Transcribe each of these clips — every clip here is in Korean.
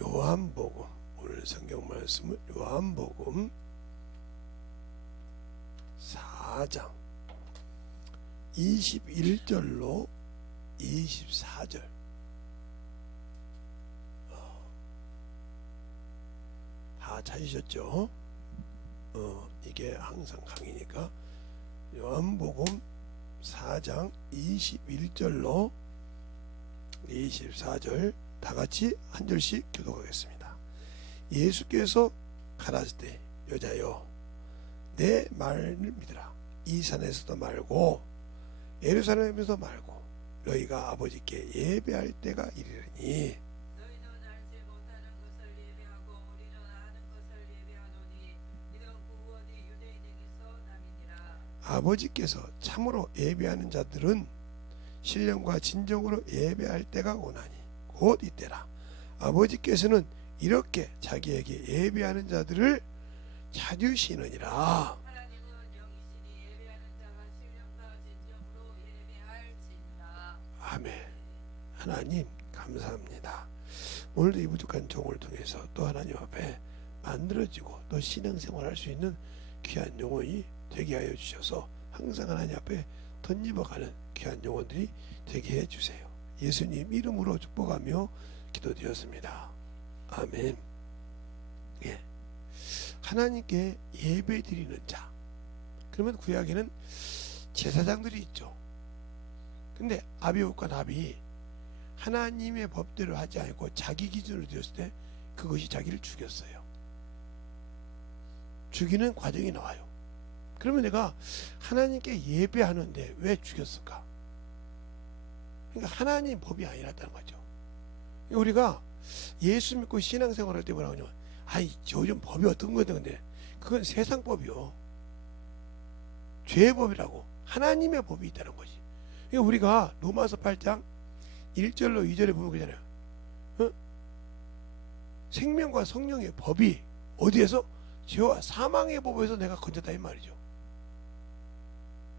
요한복음, 오늘 성경 말씀은 요한복음 4장 21절로 24절. 다 찾으셨죠? 이게 항상 강의니까 요한복음 4장 21절로 24절 다 같이 한 절씩 교독하겠습니다. 예수께서 가라사대 여자여 내 말을 믿으라. 이 산에서도 말고 예루살렘에서도 말고 너희가 아버지께 예배할 때가 이르리니 너희는 알지 못하는 것을 예배하고 우리는 아는 것을 예배하노니 이는 구원이 유대인에게서 남이니라. 아버지께서 참으로 예배하는 자들은 신령과 진정으로 예배할 때가 오나니 곧 이때라. 아버지께서는 이렇게 자기에게 예배하는 자들을 찾으시느니라. 하나님은 영이시니 예배하는 자가 신령과 진정으로 예배할지니라. 아멘. 하나님 감사합니다. 오늘도 이 부족한 종을 통해서 또 하나님 앞에 만들어지고 또 신앙생활할 수 있는 귀한 영혼이 되게 하여 주셔서 항상 하나님 앞에 덧입어가는 귀한 영혼들이 되게 해주세요. 예수님 이름으로 축복하며 기도드렸습니다. 아멘. 예. 하나님께 예배 드리는 자. 그러면 구약에는 제사장들이 있죠. 근데 아비후과 나비 하나님의 법대로 하지 않고 자기 기준으로 드렸을 때 그것이 자기를 죽였어요. 죽이는 과정이 나와요. 그러면 내가 하나님께 예배하는데 왜 죽였을까? 그러니까 하나님 법이 아니랐다는 거죠. 우리가 예수 믿고 신앙생활할 때 뭐라고 하냐면 아이 요즘 법이 어떤 건데 근데 그건 세상 법이요. 죄의 법이라고 하나님의 법이 있다는 거지. 그러니까 우리가 로마서 8장 1절로 2절에 보면 그러잖아요. 생명과 성령의 법이 어디에서? 죄와 사망의 법에서 내가 건졌다 이 말이죠.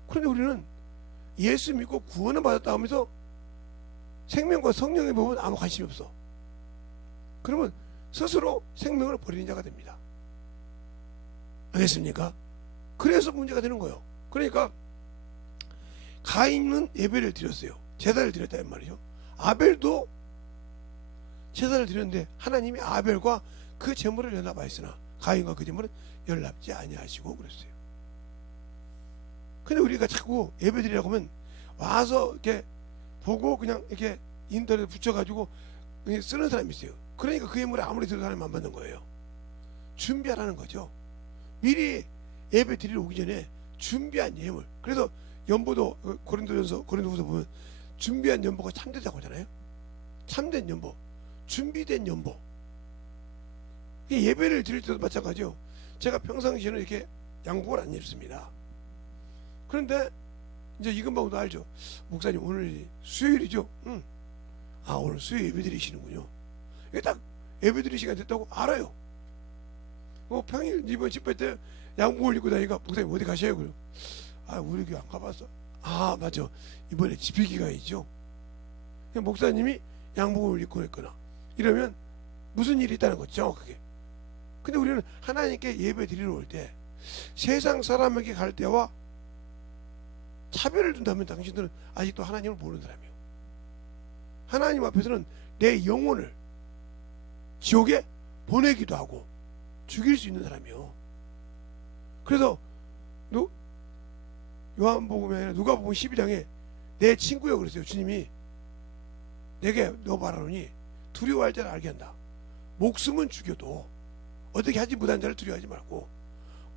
그런데 우리는 예수 믿고 구원을 받았다 하면서 생명과 성령의 법은 아무 관심이 없어. 그러면 스스로 생명을 버리는 자가 됩니다. 알겠습니까? 그래서 문제가 되는 거예요. 그러니까 가인은 예배를 드렸어요. 제사를 드렸다 이 말이죠. 아벨도 제사를 드렸는데 하나님이 아벨과 그 제물을 연합하였으나 가인과 그 제물은 연합지 아니하시고 그랬어요. 근데 우리가 자꾸 예배 드리라고 하면 와서 이렇게 보고 그냥 이렇게 인터넷에 붙여가지고 쓰는 사람이 있어요. 그러니까 그 예물을 아무리 들어도 하나님 안 받는 거예요. 준비하라는 거죠. 미리 예배 드리러 오기 전에 준비한 예물. 그래서 연보도 고린도후서 보면 준비한 연보가 참되다고 하잖아요. 참된 연보, 준비된 연보. 예배를 드릴 때도 마찬가지요. 제가 평상시에는 이렇게 양복을 안 입습니다. 그런데 이제 이근방도 알죠. 목사님 오늘 수요일이죠. 아 오늘 수요일 예배 드리시는군요. 이게 딱 예배 드릴 시간 됐다고 알아요. 평일 이번 집회 때 양복을 입고 다니까 목사님 어디 가셔요? 그래요. 아 우리 교회 안 가봤어. 아 맞죠. 이번에 집회 기간이죠. 목사님이 양복을 입고 했거나 이러면 무슨 일이 있다는 거죠. 정확하게. 근데 우리는 하나님께 예배 드리러 올 때 세상 사람에게 갈 때와 차별을 둔다면 당신들은 아직도 하나님을 모르는 사람이에요. 하나님 앞에서는 내 영혼을 지옥에 보내기도 하고 죽일 수 있는 사람이에요. 그래서 요한복음에 아니라 누가복음 12장에 내 친구여 그랬어요. 주님이 내게 너 말하노니 두려워할 자를 알게 한다. 목숨은 죽여도 어떻게 하지 못한 자를 두려워하지 말고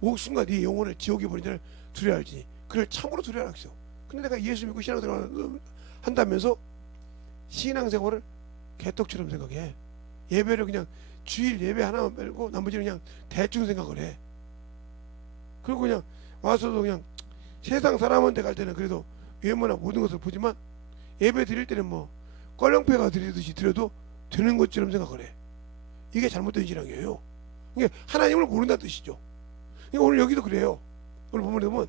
목숨과 네 영혼을 지옥에 보낸 자를 두려워하지. 그를 참으로 두려워하라 했어. 근데 내가 예수 믿고 신앙생활을 한다면서 신앙생활을 개떡처럼 생각해. 예배를 그냥 주일 예배 하나만 빼고 나머지는 그냥 대충 생각을 해. 그리고 그냥 와서도 그냥 세상 사람한테 갈 때는 그래도 외모나 모든 것을 보지만 예배 드릴 때는 뭐 껄렁패가 드리듯이 드려도 되는 것처럼 생각을 해. 이게 잘못된 신앙이에요. 이게 하나님을 모른다는 뜻이죠. 그러니까 오늘 여기도 그래요. 오늘 보면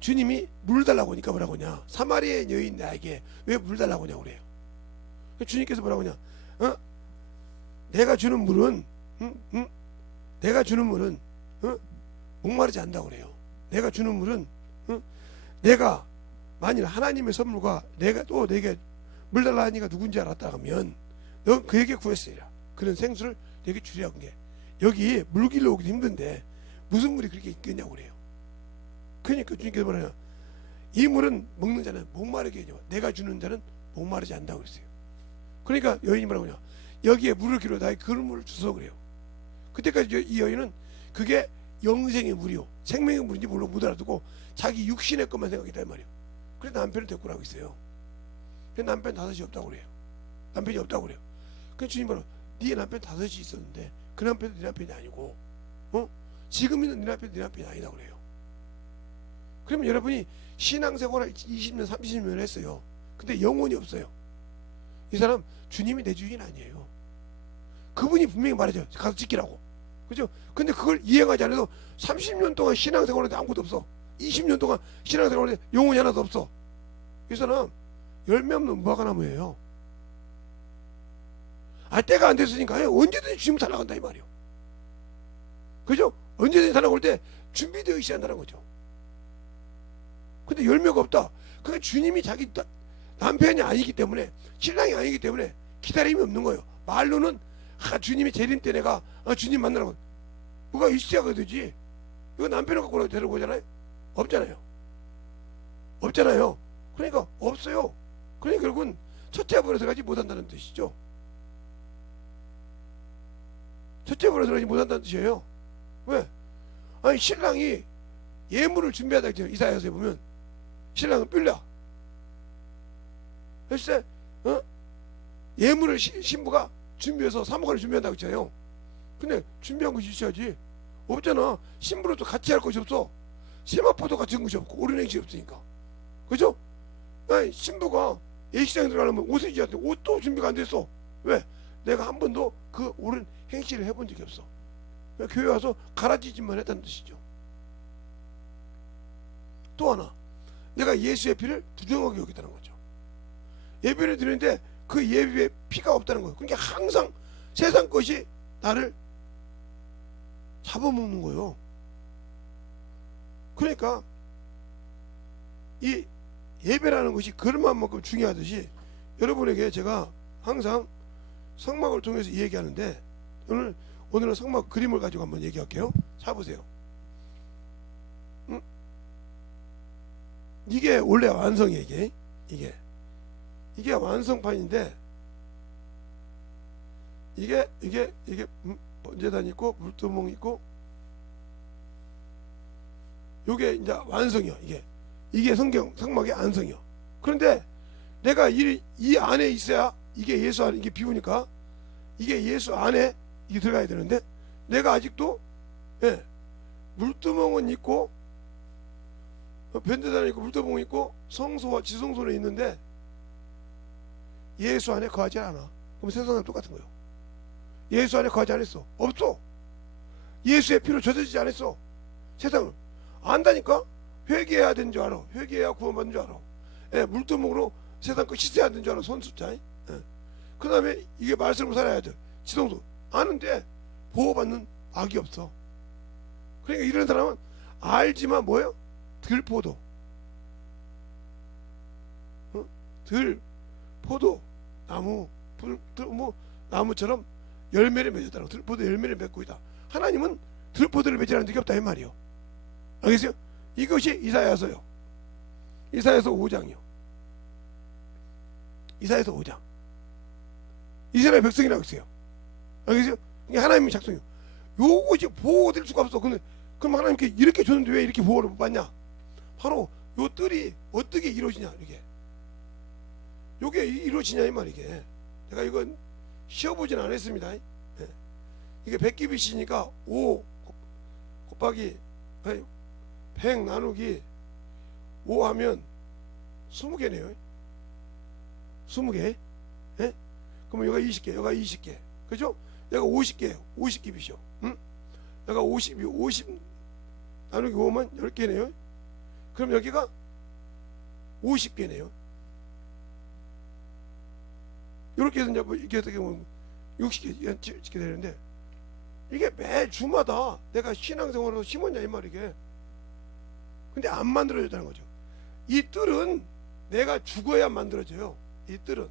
주님이 물 달라고 하니까 뭐라고 하냐. 사마리아 여인 나에게 왜 물 달라고 하냐고 그래요. 주님께서 뭐라고 하냐. 내가 주는 물은 내가 주는 물은 목마르지 않다고 그래요. 내가 주는 물은 내가 만일 하나님의 선물과 내가 또 내게 물 달라 하니까 누군지 알았다 하면 넌 그에게 구했으리라. 그런 생수를 내게 주려고 한 게 여기 물 길러 오기도 힘든데 무슨 물이 그렇게 있겠냐고 그래요. 그러니까 주님께서 뭐냐면 이 물은 먹는 자는 목마르게 해줘. 내가 주는 자는 목마르지 않다고 그랬어요. 그러니까 여인이 뭐라고 하냐, 여기에 물을 길어 나의 그물을 주소 그래요. 그때까지 이 여인은 그게 영생의 물이요 생명의 물인지 몰라 못 알아듣고 자기 육신의 것만 생각했단 말이에요. 그래서 남편을 데리고 나고 있어요. 그래서 남편 다섯이 없다고 그래요. 남편이 없다고 그래요. 그래서 주님 말로 네 남편 다섯이 있었는데 그 남편도 네 남편이 아니고 지금 있는 네 남편도 네 남편이 아니다 그래요. 그러면 여러분이 신앙생활을 20년 30년 했어요. 근데 영혼이 없어요. 이 사람 주님이 내 주인 아니에요. 그분이 분명히 말하죠. 가서 지키라고. 그죠? 근데 그걸 이행하지 않아서 30년 동안 신앙생활하는데 아무것도 없어. 20년 동안 신앙생활하는데 영혼이 하나도 없어. 이 사람 열매 없는 무화과나무예요. 때가 안 됐으니까 언제든지 주님 달라간다 이 말이요. 그죠? 언제든지 달라올 때 준비되어 있어야 한다는 거죠. 근데 열매가 없다. 그게 주님이 자기 남편이 아니기 때문에 신랑이 아니기 때문에 기다림이 없는 거예요. 말로는 주님이 재림 때 내가 주님 만나라고 뭐가 있어야 되지. 이거 남편을 갖고 데리고 오잖아요. 없잖아요. 없잖아요. 그러니까 없어요. 그러니까 결국은 첫째 보러 들어가지 못한다는 뜻이죠. 첫째 보러 들어가지 못한다는 뜻이에요. 왜? 아니 신랑이 예물을 준비하다 했죠. 이사야서에 보면 신랑은 뿔려. 글쎄 예물을 신부가 준비해서 사모가를 준비한다고 했잖아요. 근데 준비한 것이 있어야지. 없잖아. 신부로도 같이 할 것이 없어. 세마포도 같이 한 것이 없고 옳은 행실이 없으니까. 그죠? 아니, 신부가 예식장에 들어가려면 옷을 입어야 돼. 옷도 준비가 안 됐어. 왜? 내가 한 번도 그 옳은 행실을 해본 적이 없어. 교회 와서 갈아지지만 했다는 뜻이죠. 또 하나, 내가 예수의 피를 부정하게 여기다는 거죠. 예배를 드리는데 그 예배에 피가 없다는 거예요. 그러니까 항상 세상 것이 나를 잡아먹는 거예요. 그러니까 이 예배라는 것이 그릇만큼 중요하듯이 여러분에게 제가 항상 성막을 통해서 얘기하는데 오늘은 성막 그림을 가지고 한번 얘기할게요. 자 보세요. 이게 원래 완성이에요. 이게 완성판인데 이게 번제단 있고 물두멍 있고 요게 이제 완성이요. 이게 성막의 완성이요. 그런데 내가 이 안에 있어야 이게 예수 안에 이게 비우니까 이게 예수 안에 이게 들어가야 되는데 내가 아직도 물두멍은 있고 변제단이 있고 물두멍이 있고 성소와 지성소는 있는데 예수 안에 거하지 않아. 그럼 세상은 똑같은 거예요. 예수 안에 거하지 않았어. 없어. 예수의 피로 젖어지지 않았어. 세상을 안다니까. 회개해야 되는 줄 알아. 회개해야 구원받는 줄 알아. 물두멍으로 세상 거 씻어야 되는 줄 알아. 손수자. 그 다음에 이게 말씀으로 살아야 돼. 지성소 아는데 보호받는 악이 없어. 그러니까 이런 사람은 알지만 뭐예요? 들포도 들포도 나무 나무처럼 열매를 맺었다는 거. 들포도 열매를 맺고 있다. 하나님은 들포도를 맺으라는 적이 없다 이 말이요. 알겠어요? 이것이 이사야서요. 이사야서 5장이요. 이사야서 5장. 이스라엘 백성이라고 했어요. 알겠어요? 이게 하나님의 작성이요. 요것이 보호될 수가 없어. 근데 그럼 하나님께 이렇게 줬는데 왜 이렇게 보호를 못 받냐? 바로 요 뜰이 어떻게 이루어지냐 이게. 요게 이루어지냐 이 말 이게. 내가 이건 쉬어보진 않았습니다. 이게 백기빗이니까 5 곱하기 100 나누기 5 하면 20개네요. 20개. 그러면 여기가 20개, 여기가 20개. 그죠? 여기가 50개예요. 50기빗이요. 응? 여기가 50 나누기 5면 10개네요. 그럼 여기가 50개네요. 이렇게 해서 이제 뭐 이게 어떻게 보면 60개 지게 되는데 이게 매 주마다 내가 신앙생활로 심었냐 이 말이게. 근데 안 만들어졌다는 거죠. 이 뜰은 내가 죽어야 만들어져요. 이 뜰은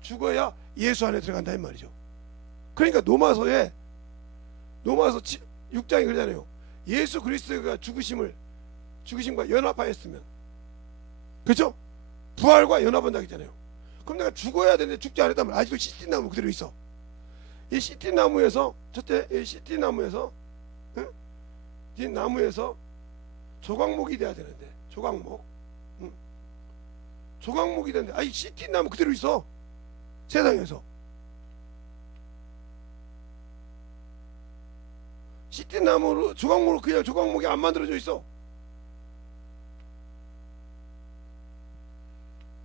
죽어야 예수 안에 들어간다 이 말이죠. 그러니까 로마서 6장이 그러잖아요. 예수 그리스도가 죽으심과 연합하였으면, 그렇죠? 부활과 연합한다 했잖아요. 그럼 내가 죽어야 되는데 죽지 않았다면 아직도 시티나무 그대로 있어. 이 시티나무에서 첫째, 이 시티나무에서 응? 이 나무에서 조각목이 돼야 되는데 조각목, 응? 조각목이 되는데 이 시티나무 그대로 있어. 세상에서 시티나무로 조각목으로 그냥 조각목이 안 만들어져 있어.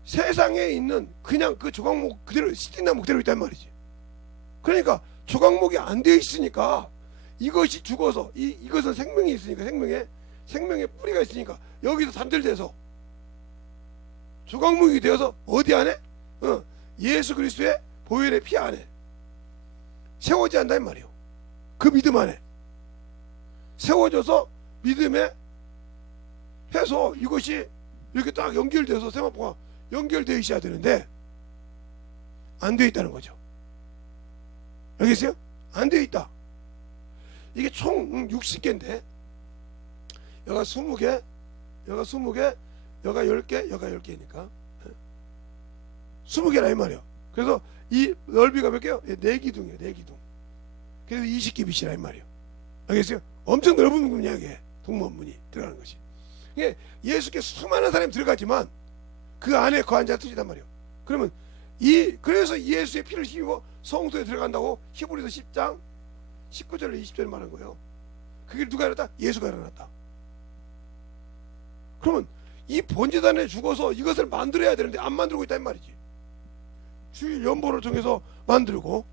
세상에 있는 그냥 그 조각목 그대로 시티나무 그대로 있단 말이지. 그러니까 조각목이 안 되어 있으니까 이것이 죽어서 이것은 생명이 있으니까 생명의 뿌리가 있으니까 여기서 단절돼서 조각목이 되어서 어디 안에? 예수 그리스도의 보혈의 피 안에 세워지 한다 이 말이에요. 그 믿음 안에 세워져서 믿음에 해서 이것이 이렇게 딱 연결돼서 세마포가 연결되어 있어야 되는데 안 되어 있다는 거죠. 알겠어요? 안 되어 있다. 이게 총 60개인데 여가 20개, 여가 20개, 여가 10개, 여가 10개니까 20개라 이 말이야. 그래서 이 넓이가 몇 개요? 4기둥이에요. 4기둥. 그래서 20개 빛이라 이 말이에요. 알겠어요? 엄청 넓은 문이야 이게. 동문문이 들어가는 것이. 이게 예수께 수많은 사람이 들어가지만 그 안에 거한 자가 뜻이단 말이에요. 그러면 그래서 예수의 피를 힘입어 성소에 들어간다고 히브리서 10장 19절에 20절에 말한 거예요. 그게 누가 일어났다? 예수가 일어났다. 그러면 이 번제단에 죽어서 이것을 만들어야 되는데 안 만들고 있다 이 말이지. 주일 연보를 통해서 만들고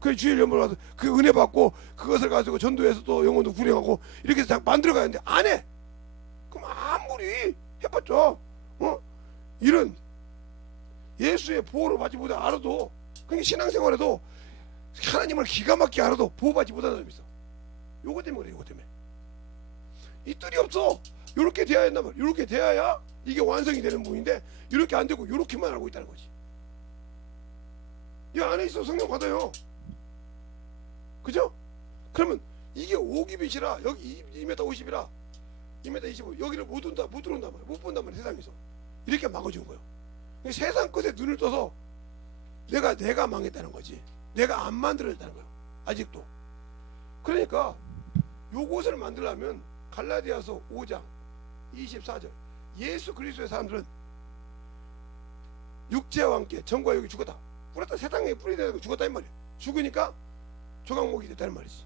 그 주일 연보를 가서 그 은혜 받고 그것을 가지고 전도해서 또 영혼도 구령하고 이렇게 해서 만들어 가야 되는데 안 해. 그럼 아무리 해봤자 이런 예수의 보호를 받지 못해 알아도, 그러니까 신앙생활에도 하나님을 기가 막히게 알아도 보호받지 못하는 사람이 있어. 요거 때문에 그래. 요거 때문에 이 뜰이 없어. 요렇게 돼야 한단 말이야. 요렇게 돼야 이게 완성이 되는 부분인데 이렇게 안 되고 요렇게만 알고 있다는 거지. 이 안에 있어 성령 받아요. 그죠? 그러면 이게 5기빗이라 여기 2m 50이라 2m 25 여기를 못 들어온단 말이야. 못 본단 말이야. 세상에서 이렇게 막아준 거예요. 세상 것에 눈을 떠서 내가 망했다는 거지. 내가 안 만들어졌다는 거예요. 아직도. 그러니까 요것을 만들려면 갈라디아서 5장 24절 예수 그리스도의 사람들은 육체와 함께 정과 육이 죽었다. 뿌렸다. 세상에 뿌리되고 죽었다 이 말이에요. 죽으니까 조각목이 됐다는 말이지.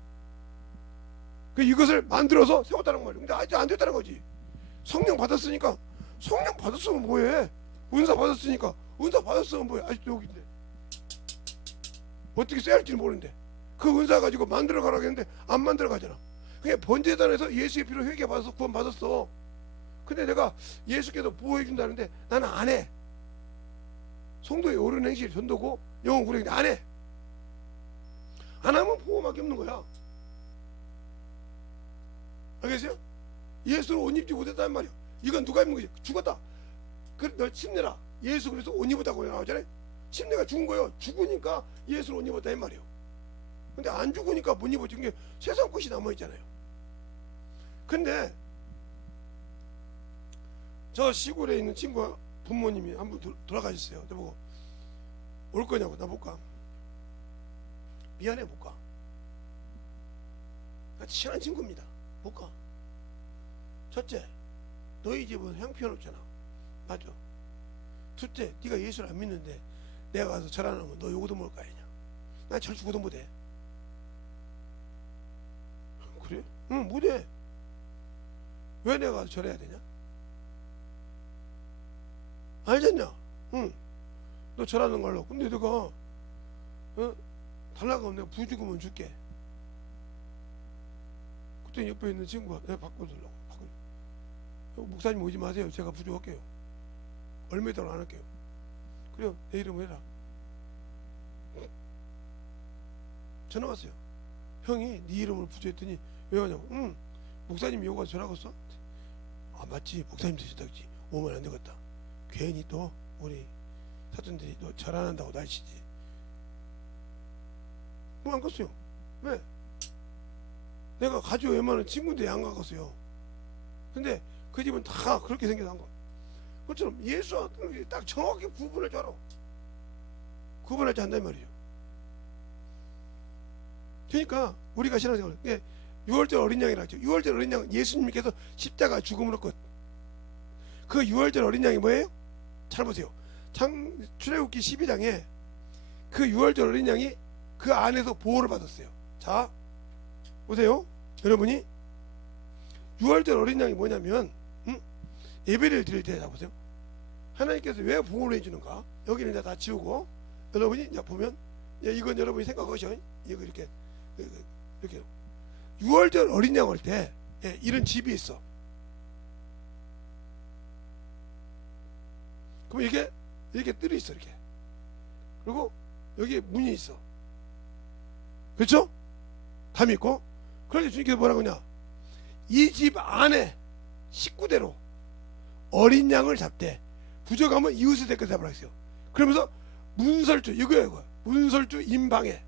이것을 만들어서 세웠다는 말이에요. 근데 아직 안 됐다는 거지. 성령 받았으니까 성령 받았으면 뭐해? 은사 받았으니까 은사 받았으면 뭐해? 아직도 여기인데 어떻게 써야 할지는 모르는데 그 은사 가지고 만들어 가라고 했는데 안 만들어 가잖아. 그냥 번제단에서 예수의 피로 회개 받아서 구원 받았어. 근데 내가 예수께서 보호해 준다는데 나는 안 해. 성도의 옳은 행실 전도고 영혼 구령인데 안 해. 안 하면 보호막이 없는 거야. 알겠어요? 예수를 옷 입지 못했다는 말이야. 이건 누가 입는 거지? 죽었다. 그래 너 침내라. 예수 그래서 옷 입었다고 나오잖아요. 침내가 죽은 거예요. 죽으니까 예수를 옷 입었다 이 말이에요. 근데 안 죽으니까 못 입었지. 게 세상 것이 남아있잖아요. 근데 저 시골에 있는 친구가 부모님이 한 분 돌아가셨어요. 나보고 올 거냐고. 나 못 가. 미안해 못 가. 나 친한 친구입니다. 못 가. 첫째, 너희 집은 형편없잖아. 맞아. 둘째, 네가 예수를 안 믿는데 내가 가서 절 안 하면 너 요거도 먹을 거 아니냐. 난 절 죽어도 못해. 그래? 응 못해. 왜 내가 가서 절해야 되냐? 알겠냐? 응. 너 절하는 걸로. 근데 내가 달라고 하면 내가 부죽으면 줄게. 그때 옆에 있는 친구가 내가 바꿔주려고. 목사님 오지 마세요. 제가 부족할게요. 얼마 있다고 안 할게요. 그래요. 내 이름으로 해라. 전화 왔어요. 형이 네 이름을 부조했더니 왜 하냐고. 응, 목사님 요가 전화 왔어. 아 맞지, 목사님 되셨다 그지. 오면 안 되겠다. 괜히 또 우리 사촌들이 너 절 안 한다고 날치지. 뭐 안 갔어요. 왜? 내가 가족 웬만한 친구인데 안 가갔어요. 근데 그 집은 다 그렇게 생겨서 한 거. 그것처럼 예수와 딱 정확히 구분할 줄 알아. 구분할 줄 안단 말이죠. 그러니까 우리가 신앙생활, 6월절 어린 양이라고 하죠. 6월절 어린 양은 예수님께서 십자가 죽음으로 끝. 그 6월절 어린 양이 뭐예요? 잘 보세요. 출애굽기 12장에 그 6월절 어린 양이 그 안에서 보호를 받았어요. 자, 보세요. 여러분이 6월절 어린 양이 뭐냐면 예배를 드릴 때, 자 보세요. 하나님께서 왜 보호를 해주는가? 여기는 이제 다 지우고 여러분이 이제 보면 이건 여러분이 생각하셔. 이거 이렇게 6월절 어린 양 할 때 이런 집이 있어. 그럼 이렇게 뜰이 있어. 이렇게. 그리고 여기에 문이 있어. 그렇죠? 담이 있고. 그래서 주님께서 뭐라고 하냐? 이 집 안에 식구대로 어린 양을 잡되 부족하면 이웃의 대가 잡으라 했어요. 그러면서 문설주, 이거 문설주 임방에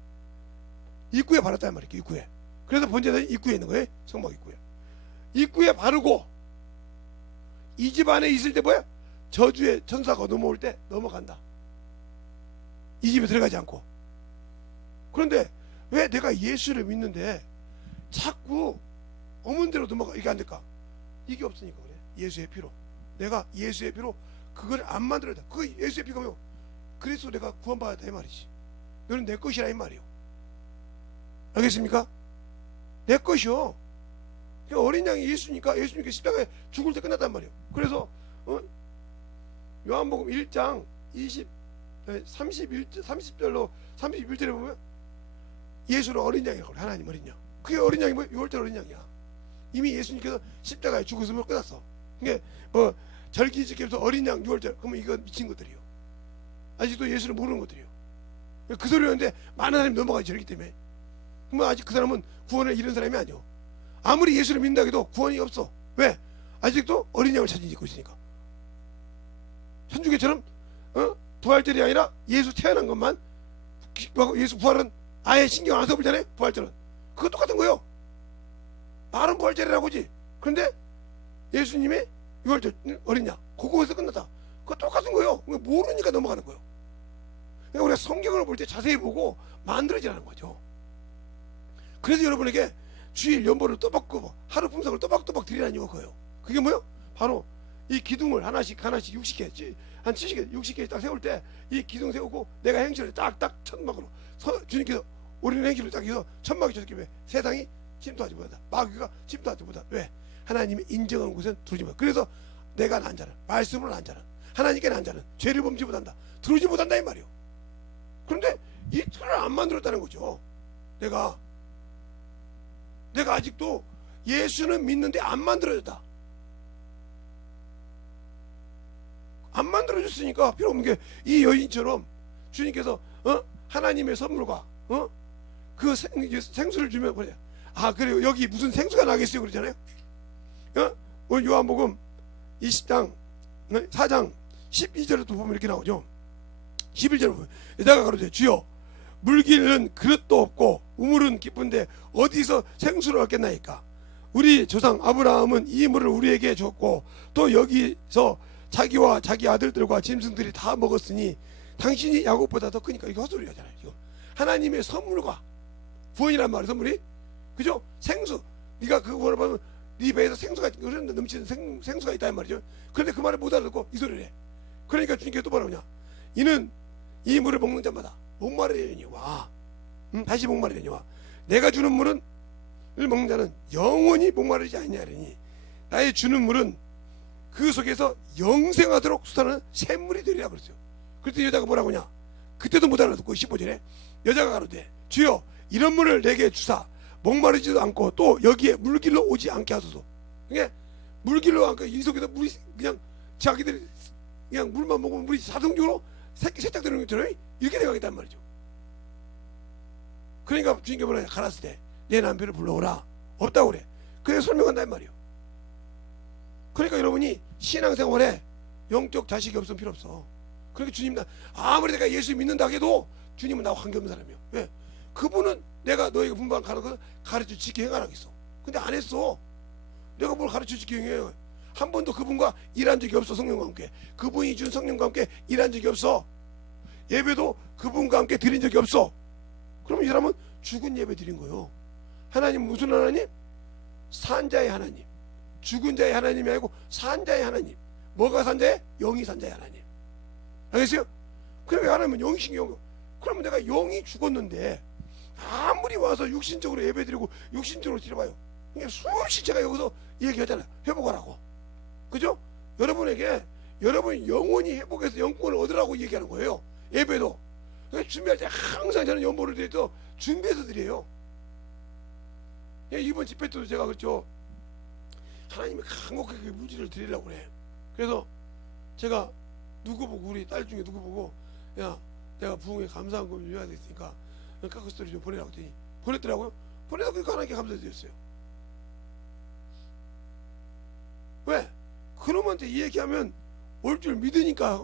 입구에 바랐단 말이에요. 입구에. 그래서 번제단이 입구에 있는 거예요. 성막 입구에 바르고 이 집 안에 있을 때 뭐야? 저주의 천사가 넘어올 때 넘어간다. 이 집에 들어가지 않고. 그런데 왜 내가 예수를 믿는데 자꾸 어문대로 넘어가 이게 안 될까? 이게 없으니까 그래. 예수의 피로. 내가 예수의 피로 그걸 안 만들어야 돼. 그 예수의 피가 뭐요? 그래서 내가 구원받아야 돼 말이지. 너는 내 것이라 이 말이요. 알겠습니까? 내 것이요. 그러니까 어린 양이 예수니까 예수님께 십자가에 죽을 때 끝났단 말이에요. 그래서 요한복음 1장 30절로 31절에 보면 예수는 어린 양이라고 그래. 하나님 어린 양. 그게 어린 양이 뭐야? 6월절 어린 양이야. 이미 예수님께서 십자가에 죽으심을 끝났어. 그게 뭐 절기지께서 어린 양 6월절 그러면 이건 미친 것들이요. 아직도 예수를 모르는 것들이요. 그 소리 하는데 많은 사람이 넘어가지 저기 때문에. 그러면 아직 그 사람은 구원을 잃은 사람이 아니요. 아무리 예수를 믿는다 해도 구원이 없어. 왜? 아직도 어린 양을 찾고 있으니까. 천주교처럼 부활절이 아니라 예수 태어난 것만 예수 부활은 아예 신경 안 써보잖아요. 부활절은 그거 똑같은 거예요. 말은 부활절이라고 하지. 그런데 예수님의 6월절 어린 양 그거에서 끝났다. 그거 똑같은 거예요. 모르니까 넘어가는 거예요. 그러니까 우리가 성경을 볼 때 자세히 보고 만들어지라는 거죠. 그래서 여러분에게 주일 연보를 또박또박 하루 품삯을 또박또박 드리라는 이유가 그게 뭐예요? 바로 이 기둥을 하나씩 60개 한 70개 60개 딱 세울 때 이 기둥 세우고 내가 행실을 딱딱 천막으로 주님께서 우리는 행실을 딱 해서 천막이 저렇게 왜 세상이 침투하지 못한다. 마귀가 침투하지 못한다. 왜? 하나님이 인정하는 곳은 들어오지 못한다. 그래서 내가 난 자는 말씀으로 난 자는 하나님께 난 자는 죄를 범지 못한다. 들어오지 못한다 이 말이요. 그런데 이 틀을 안 만들었다는 거죠. 내가 아직도 예수는 믿는데 안 만들어졌다. 안 만들어졌으니까 필요 없는 게 이 여인처럼 주님께서 하나님의 선물과 그 생수를 주면 그래. 아 그래요. 여기 무슨 생수가 나겠어요 그러잖아요. 오늘 요한복음 20장 4장 12절에 또 보면 이렇게 나오죠. 11절에 보면 여자가 가로되 주여 물기는 그릇도 없고 우물은 깊은데 어디서 생수를 얻겠나이까. 우리 조상 아브라함은 이 물을 우리에게 줬고 또 여기서 자기와 자기 아들들과 짐승들이 다 먹었으니 당신이 야곱보다 더 크니까. 이거 헛소리 하잖아요. 이거 하나님의 선물과 구원이란 말이에요. 선물이 그죠? 생수. 네가 그 구원을 받으면 네 배에서 생수가 넘치는 생수가 있다는 말이죠. 그런데 그 말을 못 알아듣고 이 소리를 해. 그러니까 주님께서 또 뭐라고 하냐. 이는 이 물을 먹는 자마다 목마르려니와 다시 목마르려니와 내가 주는 물은 을 먹는 자는 영원히 목마르지 아니하리니 나의 주는 물은 그 속에서 영생하도록 수다는 샘물이 되리라 그랬어요. 그때 여자가 뭐라고 하냐. 그때도 못 알아듣고 15절에 여자가 가로되 주여 이런 물을 내게 주사 목마르지도 않고 또 여기에 물길로 오지 않게 하소서. 그게 물길로 않고 이 속에서 물이 그냥 자기들이 그냥 물만 먹으면 물이 자동적으로 세탁되는 것처럼 이렇게 돼가겠단 말이죠. 그러니까 주님께 뭐라 가라스 때 내 남편을 불러오라. 없다고 그래. 그래서 설명한단 말이에요. 그러니까 여러분이 신앙생활에 영적 자식이 없으면 필요 없어. 그러니까 주님, 아무리 내가 예수 믿는다 해도 주님은 나와 관계없는 사람이야. 왜? 그분은 내가 너희가 분방 가르쳐 지키 행하라겠어. 근데 안 했어. 내가 뭘 가르쳐 지키 행해. 한 번도 그분과 일한 적이 없어. 성령과 함께 그분이 준 성령과 함께 일한 적이 없어. 예배도 그분과 함께 드린 적이 없어. 그러면 이 사람은 죽은 예배 드린 거예요. 하나님 무슨 하나님? 산자의 하나님. 죽은 자의 하나님이 아니고 산자의 하나님. 뭐가 산자에? 영이 산자의 하나님. 알겠어요? 그러니까 하나님은 영이신 영. 그러면 내가 영이 죽었는데 아무리 와서 육신적으로 예배드리고 육신적으로 드려봐요. 그러니까 수없이 제가 여기서 얘기하잖아요. 회복하라고. 그죠? 여러분에게 여러분 영혼이 회복해서 영권을 얻으라고 얘기하는 거예요. 예배도. 그러니까 준비할 때 항상 저는 연보를 드려도 준비해서 드려요. 이번 집회 때도 제가 그랬죠. 하나님이 간곡하게 물질을 드리려고 그래. 그래서 제가 누구 보고 우리 딸 중에 누구 보고 야 내가 부흥에 감사한 걸 줘야 되니까 카카오스토리 좀 보내라고 했더니 보냈더라고요. 보내다 그러니까 하나님께 감사드렸어요. 왜? 그놈한테 이 얘기하면 올 줄 믿으니까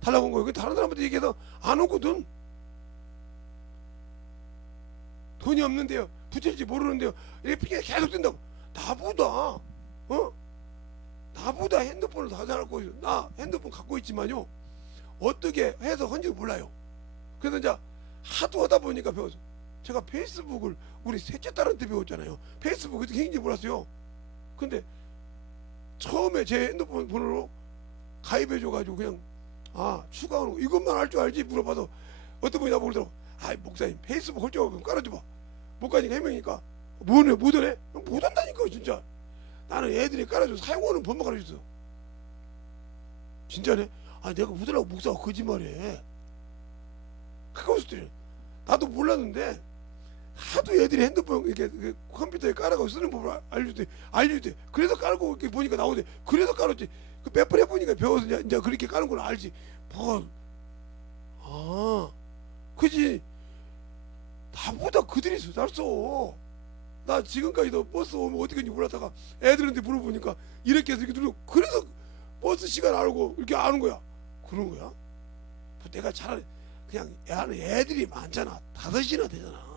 달라고 온 거예요. 다른 사람한테 얘기해서 안 오거든. 돈이 없는데요. 부채일지 모르는데요. 이렇게 계속 뜬다고. 나보다 핸드폰을 다 잘하고 있어. 나 핸드폰 갖고 있지만요. 어떻게 해서 헌지 몰라요. 그래서 이제 하도 하다 보니까 배웠어. 제가 페이스북을 우리 셋째 딸한테 배웠잖아요. 페이스북 어떻게 했는지 몰랐어요. 근데 처음에 제 핸드폰 번호로 가입해줘가지고 그냥 추가하는 거 이것만 할 줄 알지 물어봐서 어떤 분이 나보고 그러더라고. 목사님 페이스북 할 줄 알고 깔아줘봐. 못 가니까 해명이니까 뭐네 못하네? 못한다니까 진짜. 나는 애들이 깔아줘서 사용하는 법만 가르쳐줬어. 진짜네? 내가 못하려고 목사가 거짓말해. 카카오스토리 나도 몰랐는데 하도 애들이 핸드폰 이렇게 컴퓨터에 깔아가지고 쓰는 법을 알려주대. 그래서 깔고 이렇게 보니까 나오대. 그래서 깔았지. 몇 번 해보니까 배워서 이제 그렇게 까는 걸 알지. 그지. 나보다 그들이 잘 써. 나 지금까지도 버스 오면 어디 간지 몰랐다가 애들한테 물어보니까 이렇게 해서 이렇게 누르고 그래서 버스 시간 알고 이렇게 아는 거야. 그런 거야? 내가 잘하네. 그냥 애들이 많잖아. 5이나 되잖아.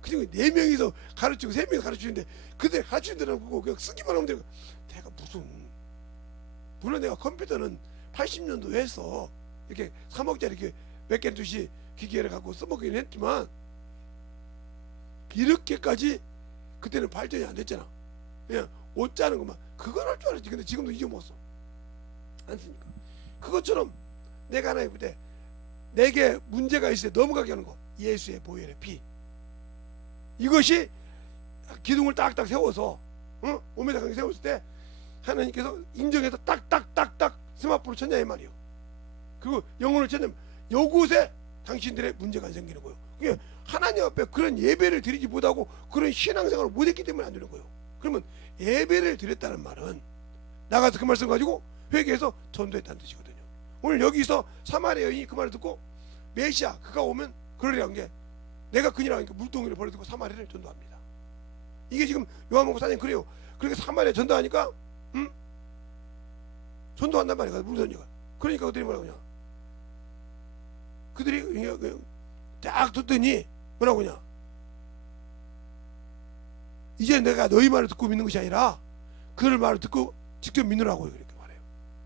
그리고 4명이서 가르치고 3명이 가르치는데 그들 가르치는 데는 그거 그냥 쓰기만 하면 되고. 내가 무슨 물론 내가 컴퓨터는 80년도에 했어. 이렇게 3억짜리 이렇게 맥켄투시 기계를 갖고 써먹긴 했지만 이렇게까지 그때는 발전이 안 됐잖아. 그냥 옷 짜는 것만 그걸 할 줄 알았지. 근데 지금도 잊어먹었어. 안 쓰니까. 그것처럼 내가 하나 해볼 때 내게 문제가 있을 때 넘어가게 하는 거. 예수의 보혈의 피. 이것이 기둥을 딱딱 세워서 5m 간격 세웠을 때 하나님께서 인정해서 딱딱딱딱 스마트폰을 쳤냐 이 말이에요. 그리고 영혼을 쳤냐면 요곳에 당신들의 문제가 안 생기는 거예요. 그게 하나님 앞에 그런 예배를 드리지 못하고 그런 신앙생활을 못했기 때문에 안 되는 거예요. 그러면 예배를 드렸다는 말은 나가서 그 말씀 가지고 회개해서 전도했다는 뜻이거든요. 오늘 여기서 사마리아 여인이 그 말을 듣고 메시아 그가 오면 그러려는 게 내가 그니라 하니까 물동이를 버려두고 사마리아를 전도합니다. 이게 지금 요한복음 4장 그래요. 그렇게 사마리아 전도하니까 전도한단 말이야. 물전이가. 그러니까 그들이 뭐라고 하냐. 그들이 그냥 딱 듣더니 뭐라고 하냐. 이제 내가 너희 말을 듣고 믿는 것이 아니라 그를 말을 듣고 직접 믿느라고 이렇게 말해요.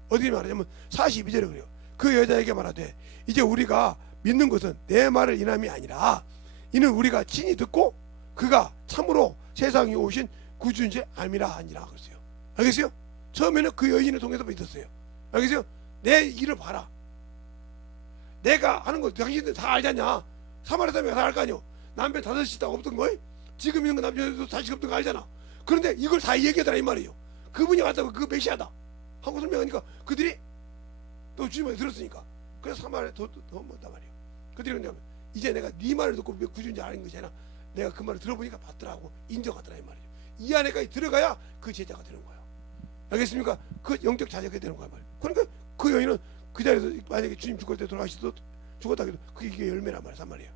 어디 말하냐면 42절에 그래요. 그 여자에게 말하되 이제 우리가 믿는 것은 내 말을 인함이 아니라 이는 우리가 친히 듣고 그가 참으로 세상에 오신 구주인지 알미라 하니라 그랬어요. 알겠어요? 처음에는 그 여인을 통해서 믿었어요. 알겠어요? 내 일을 봐라. 내가 하는 거 당신들 다 알잖냐. 사마리아 사람이 다 알 거 아니요. 남편 5이 다 없던 거예요. 지금 있는 거 남편도 자식 없던 거 알잖아. 그런데 이걸 다 얘기하더라 이 말이에요. 그분이 왔다고 그 메시아다 하고 설명하니까 그들이 또 주님한테 들었으니까 그래서 사마리아 더 먼단 말이에요. 그들이 그러냐면 이제 내가 네 말을 듣고 구주인지 아는 것이 아니라 내가 그 말을 들어보니까 맞더라고 인정하더라 이 말이에요. 이 안에까지 들어가야 그 제자가 되는 거예요. 알겠습니까? 그 영적 자제가 되는 거야 말이에요. 그러니까 그 여인은 그 자리에서 만약에 주님 죽을 때 돌아가시도 죽었다 해도 그게 열매란 말이야.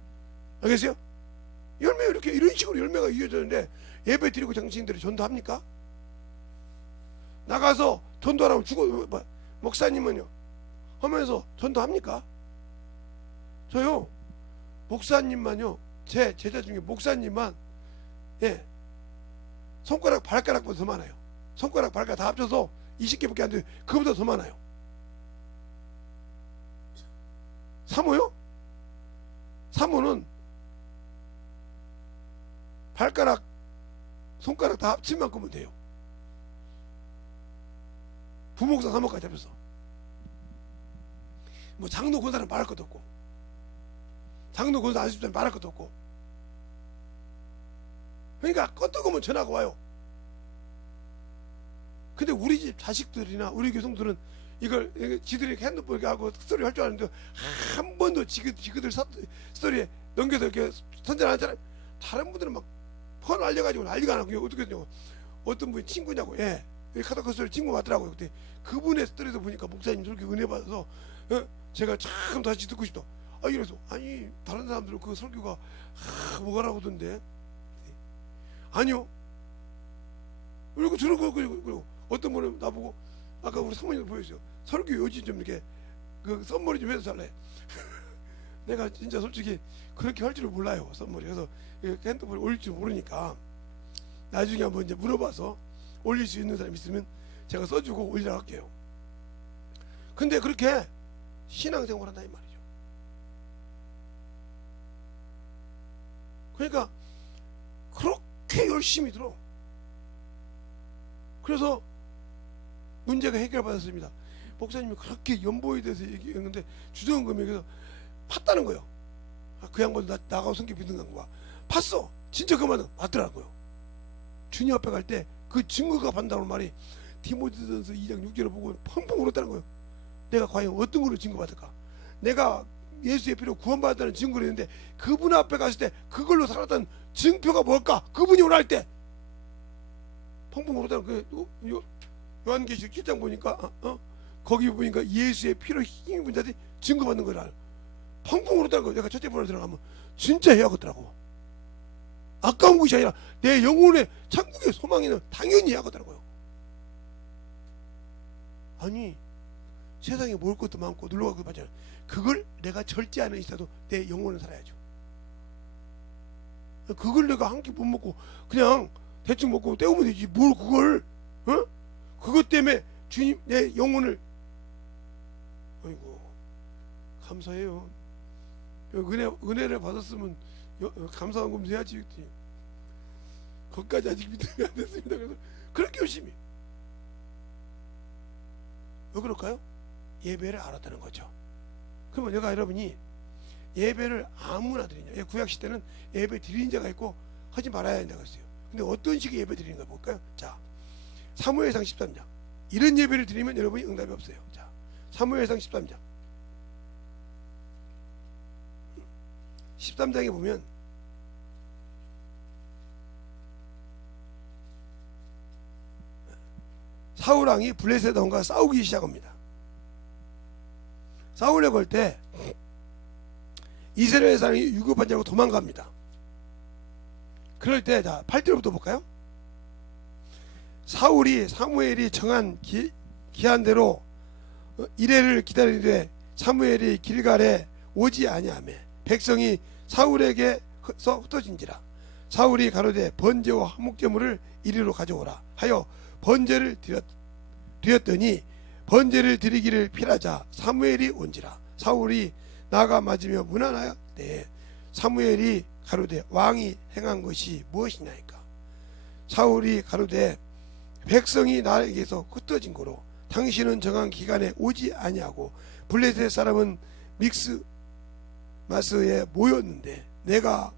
알겠어요? 열매 이렇게 이런 식으로 열매가 이어졌는데 예배 드리고 당신들이 전도합니까? 나가서 전도하라면 죽어. 목사님은요 하면서 전도합니까? 저요 목사님만요, 제 제자 중에 목사님만 손가락 발가락보다 더 많아요. 손가락 발가락 다 합쳐서 20개밖에 안 돼요. 그거보다 더 많아요. 사모요? 사모는 발가락 손가락 다 합친 만큼은 돼요. 부목사 사모까지 합해서. 뭐 장로 권사는 말할 것도 없고, 장로 권사 안수집사는 말할 것도 없고. 그러니까 껐다고면 전화가 와요. 근데 우리 집 자식들이나 우리 교성들은 이걸 지들이 핸드폰 이렇게 하고 스토리 할 줄 아는데 한 번도 지그들 스토리에 넘겨서 이렇게 선전하는 사람, 다른 분들은 막 폰 알려가지고 난리가 나고. 어떻게 했냐고, 어떤 분이 친구냐고, 카톡 스토리 친구 왔더라고요. 그때 그분의 스토리에서 보니까 목사님 저렇게 은혜 받아서 제가 참 다시 듣고 싶다. 이래서 아니 다른 사람들은 그 설교가 뭐가라고 하던데. 아니요. 그리고 그리고 어떤 분은 나보고 아까 우리 사모님 보여주세요. 설교 요지 좀 이렇게 그 썸머리 좀 해서 살래. 내가 진짜 솔직히 그렇게 할 줄을 몰라요, 썸머리. 그래서 핸드폰에 올릴 줄 모르니까 나중에 한번 이제 물어봐서 올릴 수 있는 사람 있으면 제가 써주고 올리라고 할게요. 근데 그렇게 신앙생활 한다 이 말이죠. 그러니까 그렇게 열심히 들어. 그래서 문제가 해결받았습니다. 목사님이 그렇게 연보에 대해서 얘기했는데 주정은 금액에서 팠다는 거예요. 그 양반도 나가고 성격 믿는 건가. 팠어. 진짜 그 말은 맞더라고요. 주님 앞에 갈 때 그 증거가 반다는 말이 디모데전서 2장 6절을 보고 펑펑 울었다는 거예요. 내가 과연 어떤 걸로 증거받을까? 내가 예수의 피로 구원받았다는 증거를 했는데 그분 앞에 갔을 때 그걸로 살았다는 증표가 뭘까? 그분이 오라 할 때 펑펑 울었다는 그 요한계시록 7장 보니까 거기 보니까 예수의 피로 힘이 분 자들이 증거받는 거라. 펑펑 울었다는 거. 내가 첫째 번에 들어가면 진짜 해야겠더라고. 아까운 것이 아니라 내 영혼의 천국의 소망에는 당연히 해야겠더라고요. 아니 세상에 먹을 것도 많고 놀러갈 것도 많잖아요. 그걸 내가 절제하는 있어도 내 영혼은 살아야죠. 그걸 내가 한 끼 못 먹고 그냥 대충 먹고 때우면 되지. 뭘 그걸 그것 때문에 주님 내 영혼을. 아이고 감사해요. 은혜를 받았으면 감사한 금 해야지. 거기까지 아직 믿음이 안 됐습니다. 그래서 그렇게 열심히. 왜 그럴까요? 예배를 알았다는 거죠. 그러면 내가 여러분이 예배를 아무나 드리냐. 구약시대는 예배 드리는 자가 있고 하지 말아야 한다고 했어요. 근데 어떤 식의 예배 드리는가 볼까요? 자, 사무엘상 13장. 이런 예배를 드리면 여러분이 응답이 없어요. 자, 사무엘상 13장. 13장에 보면 사울왕이 블레셋 왕과 싸우기 시작합니다. 싸우려 걸 때 이스라엘 사람이 유급한 줄 알고 도망갑니다. 그럴 때 자 8절부터 볼까요? 사무엘이 정한 기한대로 이레를 기다리되 사무엘이 길갈에 오지 아니하며 백성이 사울에게서 흩어진지라. 사울이 가로되 번제와 화목제물을 이리로 가져오라 하여 번제를 드렸더니 번제를 드리기를 피하자 사무엘이 온지라. 사울이 나가 맞으며 문안하여 사무엘이 가로되 왕이 행한 것이 무엇이냐니까. 사울이 가로되 백성이 나에게서 흩어진 거로 당신은 정한 기간에 오지 아니하고 블레셋 사람은 믹스마스에 모였는데 내가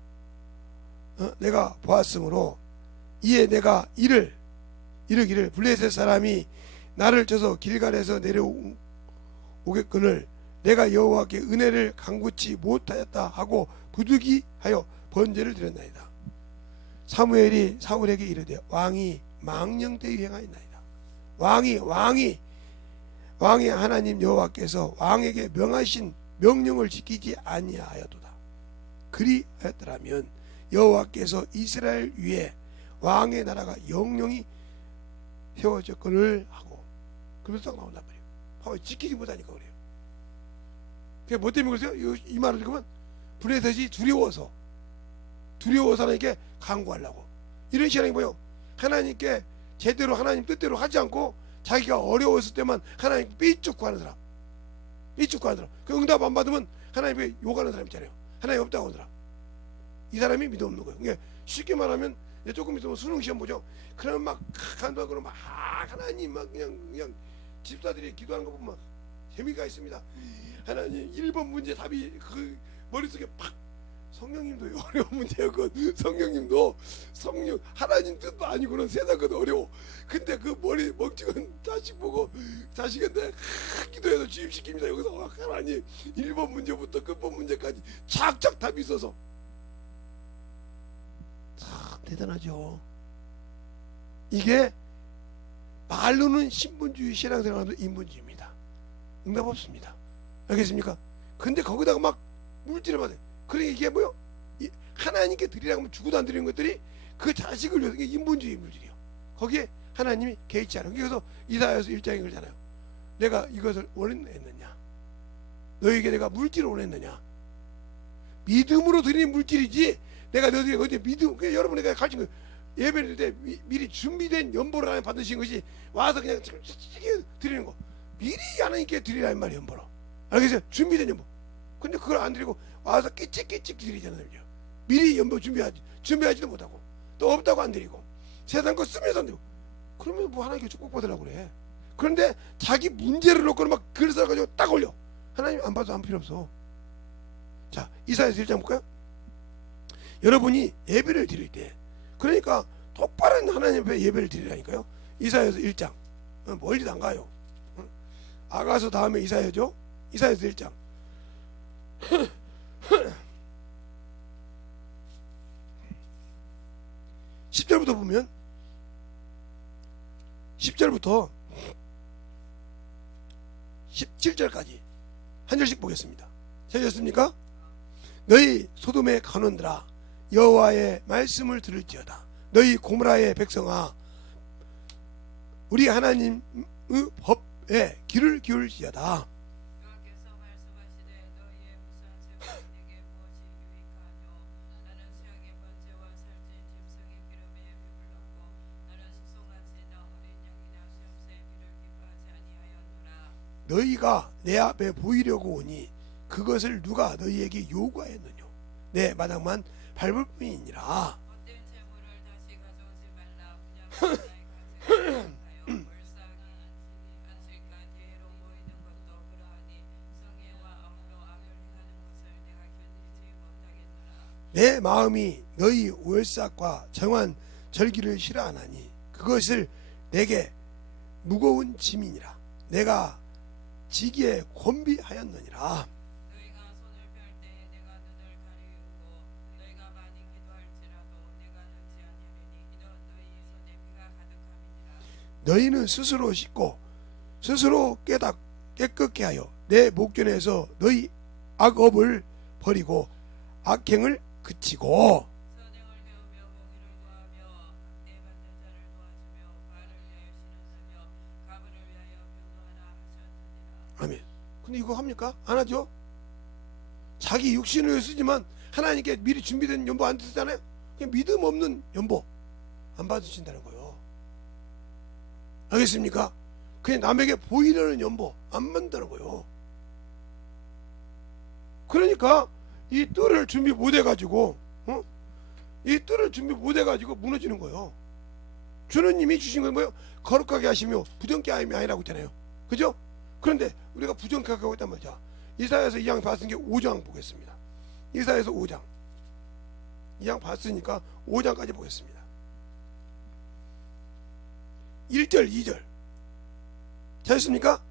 보았으므로 이에 내가 이르기를 블레셋 사람이 나를 쳐서 길갈에서 내려오겠거늘 내가 여호와께 은혜를 간구치 못하였다 하고 부득이하여 번제를 드렸나이다. 사무엘이 사울에게 이르되 왕이 망령되이 행하였나이다. 왕이 하나님 여호와께서 왕에게 명하신 명령을 지키지 아니하였도다. 그리하였더라면 여호와께서 이스라엘 위에 왕의 나라가 영영히 세워졌거늘 하고, 그러면서 딱 나온단 말이에요. 봐봐, 지키지 못하니까 그래요. 그게 뭐 때문에 그러세요? 이 말을 읽으면 브레셋이 두려워서 하나님께 간구하려고. 이런 신앙이 뭐예요? 하나님께 제대로 하나님 뜻대로 하지 않고 자기가 어려웠을 때만 하나님 삐쭉 구하는 사람, 그 응답 안 받으면 하나님께 욕하는 사람 있잖아요. 하나님 없다고 하는 사람. 이 사람이 믿음 없는 거예요. 그러니까 쉽게 말하면 조금 있으면 수능 시험 보죠. 그러면 막 간도하고 막 하나님 막 그냥 집사들이 기도하는 거 보면 재미가 있습니다. 하나님 1번 문제 답이 그 머릿속에 팍. 성령님도 어려운 문제였건, 성령님도 성령 하나님 뜻도 아니고는 세상 것도 어려워. 근데 그 머리 멍청한 자식 보고 자식한테 기도해서 주입시킵니다. 여기서 하나님 1번 문제부터 끝번 문제까지 착착 답이 있어서 참 대단하죠. 이게 말로는 신분주의 신앙생활도 인본주의입니다. 응답 없습니다. 알겠습니까? 근데 거기다가 막 물질을 받아요. 그러니까 이게 뭐요? 하나님께 드리라고 하면 주고도 안 드리는 것들이 그 자식을 위해서, 이게 인본주의 물질이에요. 거기에 하나님이 개의치 않은. 그래서 이사야서 1장에 그러잖아요. 내가 이것을 원했느냐? 너에게 내가 물질을 원했느냐? 믿음으로 드리는 물질이지. 내가 너희에게 어디 믿음, 그러니까 여러분 내가 가르친 거예요. 예배를 때 미리 준비된 연보를 하나님 받으신 것이 와서 그냥 드리는 거. 미리 하나님께 드리라는 말이에요. 연보로. 알겠어요? 준비된 연보. 근데 그걸 안 드리고 와서 끼찍끼찍 드리잖아요. 미리 연보 준비하지도 못하고 또 없다고 안 드리고 세상 거 쓰면서 안 드리고, 그러면 뭐 하나님께 축복받으라고 그래. 그런데 자기 문제를 놓고 막 글을 써가지고 딱 올려. 하나님 안 봐도 아무 필요 없어. 자, 이사야서 1장 볼까요? 여러분이 예배를 드릴 때, 그러니까 똑바른 하나님 앞에 예배를 드리라니까요. 이사야서 1장 멀리도 안 가요. 아가서 다음에 이사야죠. 이사야서 1장 10절부터 보면 10절부터 17절까지 한 절씩 보겠습니다. 찾으셨습니까? 너희 소돔의 간원들아, 여호와의 말씀을 들을지어다. 너희 고모라의 백성아, 우리 하나님의 법에 귀를 기울지어다. 여호와께서 말씀하시되 너희의 무수한 재물이 내게 무엇이 유익하뇨? 나는 수양의 번제와 살찐 짐승의 기름에 배불렀고 나는 수송아지나 어린 양이나 수염새의 피를 기뻐하지 아니하였노라. 너희가 내 앞에 보이려고 오니 그것을 누가 너희에게 요구하였느뇨? 내 마당만 밟을 뿐이니라. 헛된 재물을 다시 가져오지 말라. 그냥 나의 가지고 하여 불쌍히 안식과 대로 모이는 것도 그러하니 성애와 아무로 악을 행하는 것을 내가 견디지 못하겠노라. 내 마음이 너희 월삭과 정한 절기를 싫어하나니 그것을 내게 무거운 짐이니라. 내가 지기에 곤비하였느니라. 너희가 손을 펼 때에 내가 눈을 가리우고 너희가 많이 기도할지라도 내가 듣지 아니하리니 이는 너희 손에 피가 가득함이니라. 너희는 스스로 씻고 스스로 깨끗게 하여 내 목전에서 너희 악업을 버리고 악행을 그치고 선행을 배우며 공의를 구하며 학대받는 자를 도와주며 발을 위하여 신원하며 가부를 위하여 변호하라 하셨느니라. 아멘. 근데 이거 합니까? 안 하죠? 자기 육신을 쓰지만 하나님께 미리 준비된 연보 안 쓰잖아요. 그냥 믿음 없는 연보 안 받으신다는 거예요. 알겠습니까? 그냥 남에게 보이려는 연보 안 만드는 거예요. 그러니까 이 뜰을 준비 못 해가지고, 이 뜰을 준비 못 해가지고 무너지는 거예요. 주님이 주신 건 뭐예요? 거룩하게 하시며 부정케 하심이 아니라고 했잖아요. 그죠? 그런데 우리가 부정케 하고 있단 말이죠. 이사야서 2장 봤은 게 5장 보겠습니다. 이사야서 5장 2장 봤으니까 5장까지 보겠습니다. 1절 2절 찾았습니까?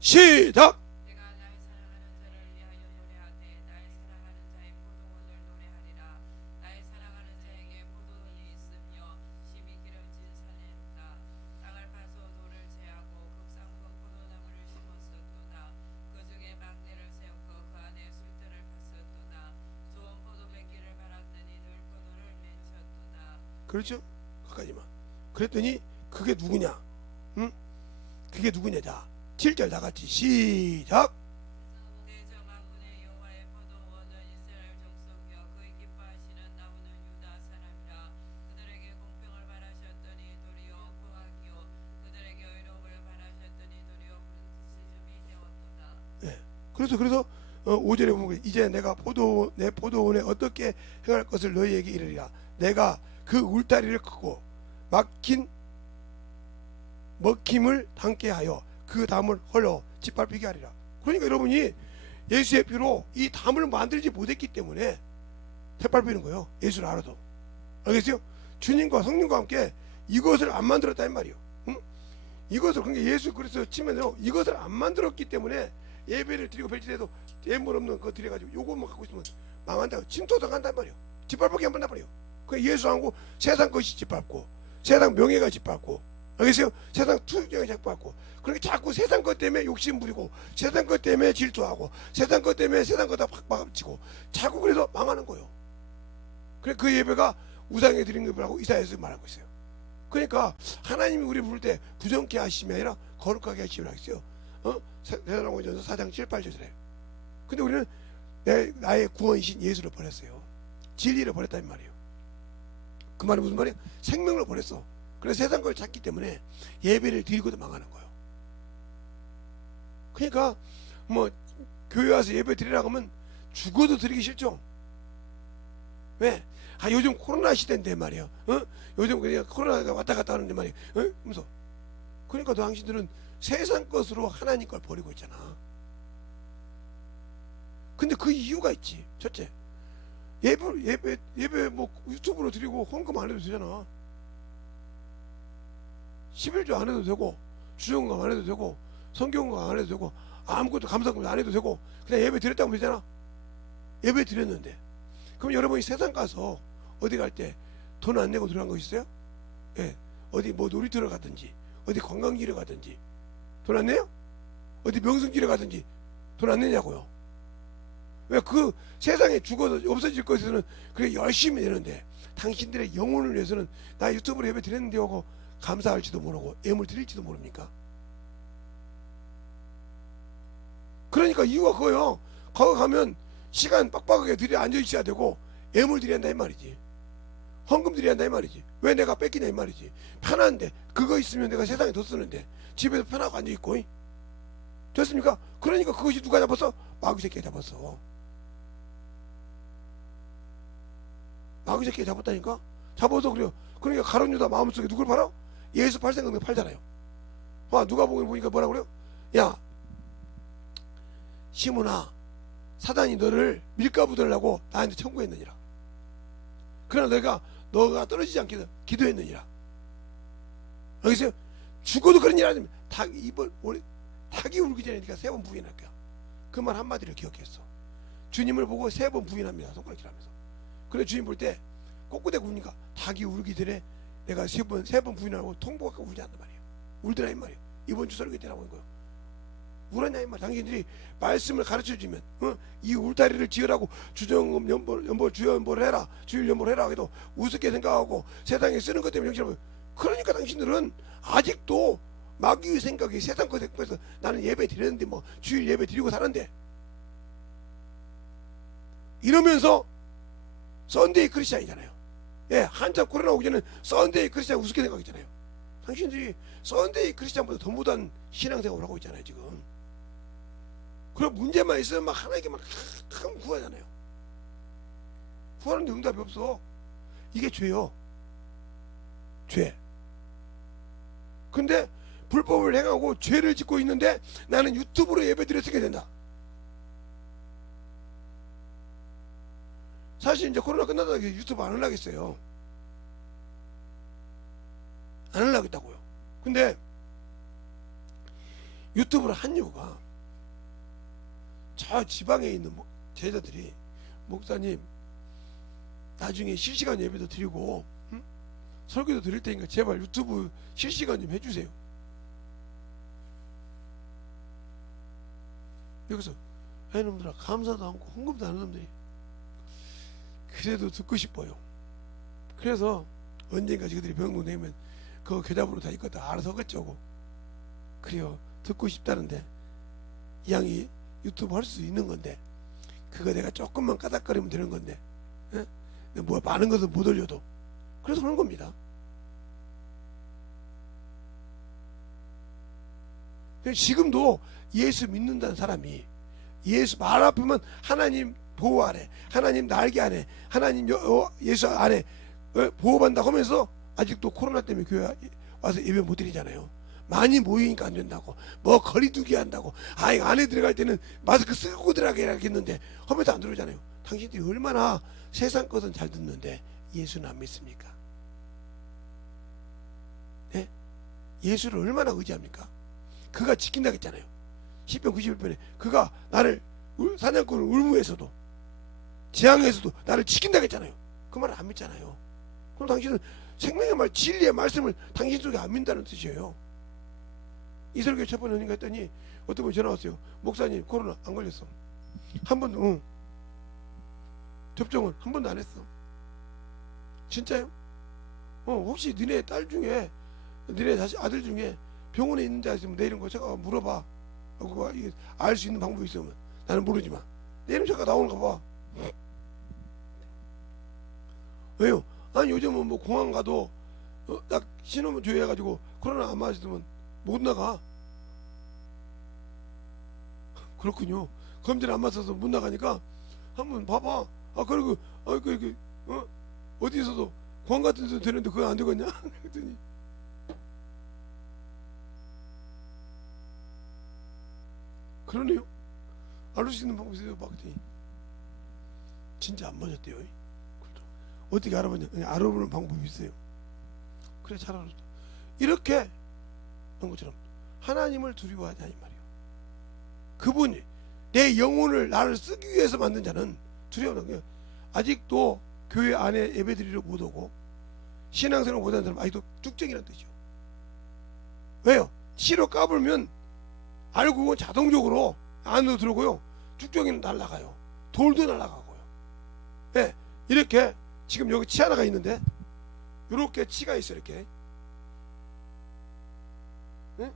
시작! 내가 나의 사랑하는 자를 위하여 노래하되 나의 사랑하는 자의 포도원을 노래하리라. 나의 사랑하는 자에게 포도원이 있으며 심히 기름진 산에 있다. 땅을 파서 돌을 제하고 극상품 포도나무를 심었었도다. 그 중에 막대를 세우고 그 안에 술들을 팠었도다. 좋은 포도맺기를 바랐더니 늙은 그렇죠? 그까지만. 그랬더니 그게 누구냐? 응? 그게 누구냐? 자, 7절 다 같이 시작. 대저만군의 여호와의 포도원은 이스라엘 족속이여 그의 기뻐하시는 나무는 유다 사람이라. 그들에게 공평을 바라셨더니 도리어 고하기요 그들에게 의로움을 바라셨더니 도리어 부르짖음이 되었도다. 예. 그래서 5절에 보면 이제 내가 내 포도원에 어떻게 행할 것을 너희에게 이르리라. 내가 그 울타리를 크고 먹힘을 담게 하여 그 담을 헐러 짓밟히게 하리라. 그러니까 여러분이 예수의 피로 이 담을 만들지 못했기 때문에 짓밟히는 거예요. 예수를 알아도. 알겠어요? 주님과 성령과 함께 이것을 안 만들었다는 말이에요. 응? 이것을 그러니까 예수 그리스도 치면요, 이것을 안 만들었기 때문에 예배를 드리고 벨지돼도 예물 없는 거 드려가지고 요것만 갖고 있으면 망한다고 침토도 간단 말이에요. 짓밟기 한번 나버려요. 그 예수하고 세상 것이 짓밟고 세상 명예가 짓밟고, 알겠어요? 세상 투정이 짓밟고, 그러니까 자꾸 세상 것 때문에 욕심 부리고 세상 것 때문에 질투하고 세상 것 때문에 세상 것 다 박박치고 자꾸 그래서 망하는 거예요. 그래 그 예배가 우상에 드린 예배라고 이사야서 말하고 있어요. 그러니까 하나님이 우리 부를 때 부정케 하심이 아니라 거룩하게 하심이라고 했어요. 데살로니가전서 4장 7, 8절에. 근데 우리는 나의 구원이신 예수를 버렸어요. 진리를 버렸다는 말이에요. 그 말은 무슨 말이에요? 생명을 버렸어. 그래서 세상 걸 찾기 때문에 예배를 드리고도 망하는 거예요. 그러니까 뭐 교회 와서 예배 드리라고 하면 죽어도 드리기 싫죠. 왜? 요즘 코로나 시대인데 말이에요. 요즘 그냥 코로나가 왔다 갔다 하는데 말이에요. 그러면서 그러니까 당신들은 세상 것으로 하나님 걸 버리고 있잖아. 근데 그 이유가 있지. 첫째, 예배 뭐 유튜브로 드리고 헌금 안 해도 되잖아. 11조 안 해도 되고 주정금 안 해도 되고 성경금 안 해도 되고 아무것도 감사금 안 해도 되고 그냥 예배 드렸다고 하면 되잖아. 예배 드렸는데 그럼 여러분이 세상 가서 어디 갈 때 돈 안 내고 들어간 거 있어요? 예. 어디 뭐 놀이터를 가든지 어디 관광지를 가든지 돈 안 내요? 어디 명승지를 가든지 돈 안 내냐고요. 왜? 그 세상에 죽어서 없어질 것에서는 그래 열심히 내는데 당신들의 영혼을 위해서는 나 유튜브로 예배 드렸는데 하고 감사할지도 모르고 예물 드릴지도 모릅니까? 그러니까 이유가 그거예요. 거기 가면 시간 빡빡하게 들이 앉아 있어야 되고 예물 드려야 한다 이 말이지. 헌금 드려야 한다 이 말이지. 왜 내가 뺏기냐 이 말이지. 편한데 그거 있으면 내가 세상에 더 쓰는데 집에서 편하고 앉아 있고 됐습니까? 그러니까 그것이 누가 잡았어? 마귀 새끼가 잡았어. 마귀 새끼가 잡았다니까. 잡아서 그래요. 그러니까 가룟 유다 마음속에 누굴 팔아? 예수 팔 생각에 팔잖아요. 누가 보니까 뭐라 그래요? 야 시몬아, 사단이 너를 밀가부 들으려고 나한테 청구했느니라. 그러나 너가 떨어지지 않게 기도했느니라. 알겠어요? 죽어도 그런 일 아니면 닭이 울기 전에 네가 3번 부인할 거야. 그 말 한마디를 기억했어. 주님을 보고 3번 부인합니다. 손가락질하면서. 그래 주님 볼 때 꼬꾸대고 우니까 닭이 울기 전에 내가 3번 부인하고 통보가 울지 않단 말이에요. 울더라 이 말이에요. 이번 주 설교 때라고 한 거예요. 울었냐 이 말. 당신들이 말씀을 가르쳐 주면 이 울타리를 지으라고 주정금 주연보를 해라, 주일 연보를 해라 해도 우습게 생각하고 세상에 쓰는 것 때문에 정신을. 그러니까 당신들은 아직도 마귀의 생각이 세상 것 생각해서 나는 예배 드렸는데 뭐 주일 예배 드리고 사는데 이러면서 썬데이 크리스찬이잖아요. 예, 한참 코로나 오기 전에는 썬데이 크리스찬 우습게 생각했잖아요. 당신들이 썬데이 크리스찬보다 더 못한 신앙생활을 하고 있잖아요 지금. 그럼 문제만 있으면 막 하나님께만 큰 구하잖아요. 구하는데 응답이 없어. 이게 죄요. 죄. 근데 불법을 행하고 죄를 짓고 있는데 나는 유튜브로 예배 드렸게 된다. 사실 이제 코로나 끝나다 유튜브 안 하려겠어요. 안 하려겠다고요. 근데 유튜브를 한 이유가 저 지방에 있는 제자들이 목사님 나중에 실시간 예배도 드리고 설교도 드릴 테니까 제발 유튜브 실시간 좀 해주세요. 여기서 이놈들아 감사도 않고 헌금도 안 하는 놈들이 그래도 듣고 싶어요. 그래서 언젠가 저들이 병동 내면 그 교잡으로 다 있거든. 알아서 하겠죠. 그래요. 듣고 싶다는데 이 양이 유튜브 할 수 있는 건데 그거 내가 조금만 까닥거리면 되는 건데 예? 뭐 많은 것은 못 올려도 그래서 그런 겁니다. 지금도 예수 믿는다는 사람이 예수 말 앞에만 하나님 보호 아래, 하나님 날개 안에, 하나님 예수 안에 보호받는다고 하면서 아직도 코로나 때문에 교회 와서 예배 못 드리잖아요. 많이 모이니까 안 된다고, 뭐 거리두기 한다고, 이거 안에 들어갈 때는 마스크 쓰고 들어가겠는데 하면서 안 들어오잖아요. 당신들이 얼마나 세상 것은 잘 듣는데 예수는 안 믿습니까? 네? 예수를 얼마나 의지합니까? 그가 지킨다고 했잖아요. 10편 91편에 그가 나를 사냥꾼을 울무에서도 재앙에서도 나를 지킨다고 했잖아요. 그 말을 안 믿잖아요. 그럼 당신은 생명의 말, 진리의 말씀을 당신 속에 안 믿는다는 뜻이에요. 이설교 첫 번째 연인가 했더니 어떤 분이 전화 왔어요. 목사님 코로나 안 걸렸어. 한 번도 접종을 한 번도 안 했어. 진짜요? 혹시 너네 딸 중에 너네 아들 중에 병원에 있는 자 있으면 내 이름 제가 물어봐. 그거 알 수 있는 방법이 있으면 나는 모르지만 내 이름 잠깐 나오는가 봐. 왜요? 아니 요즘은 뭐 공항 가도 딱 신호만 조회해가지고 코로나 안 맞으면 못 나가. 그렇군요. 검진 안 맞아서 못 나가니까 한번 봐봐. 그리고 어디서도 공항 같은 데도 되는데 그거 안 되겠냐? 그랬더니 그러네요. 알 수 있는 방법이 있어요. 봤더니 진짜 안 맞았대요. 어떻게 알아보냐? 알아보는 방법이 있어요. 그래 잘 알았다. 이렇게 한 것처럼 하나님을 두려워하자 이 말이에요. 그분이 내 영혼을 나를 쓰기 위해서 만든 자는 두려워하는 거예요. 아직도 교회 안에 예배드리러 못 오고 신앙생활 못하는 사람 아직도 쭉정이라는 뜻이죠. 왜요? 치로 까불면 알고 자동적으로 안으로 들어오고요. 쭉정이는 날아가요. 돌도 날아가고요. 네, 이렇게 지금 여기 치 하나가 있는데 이렇게 치가 있어 이렇게. 네?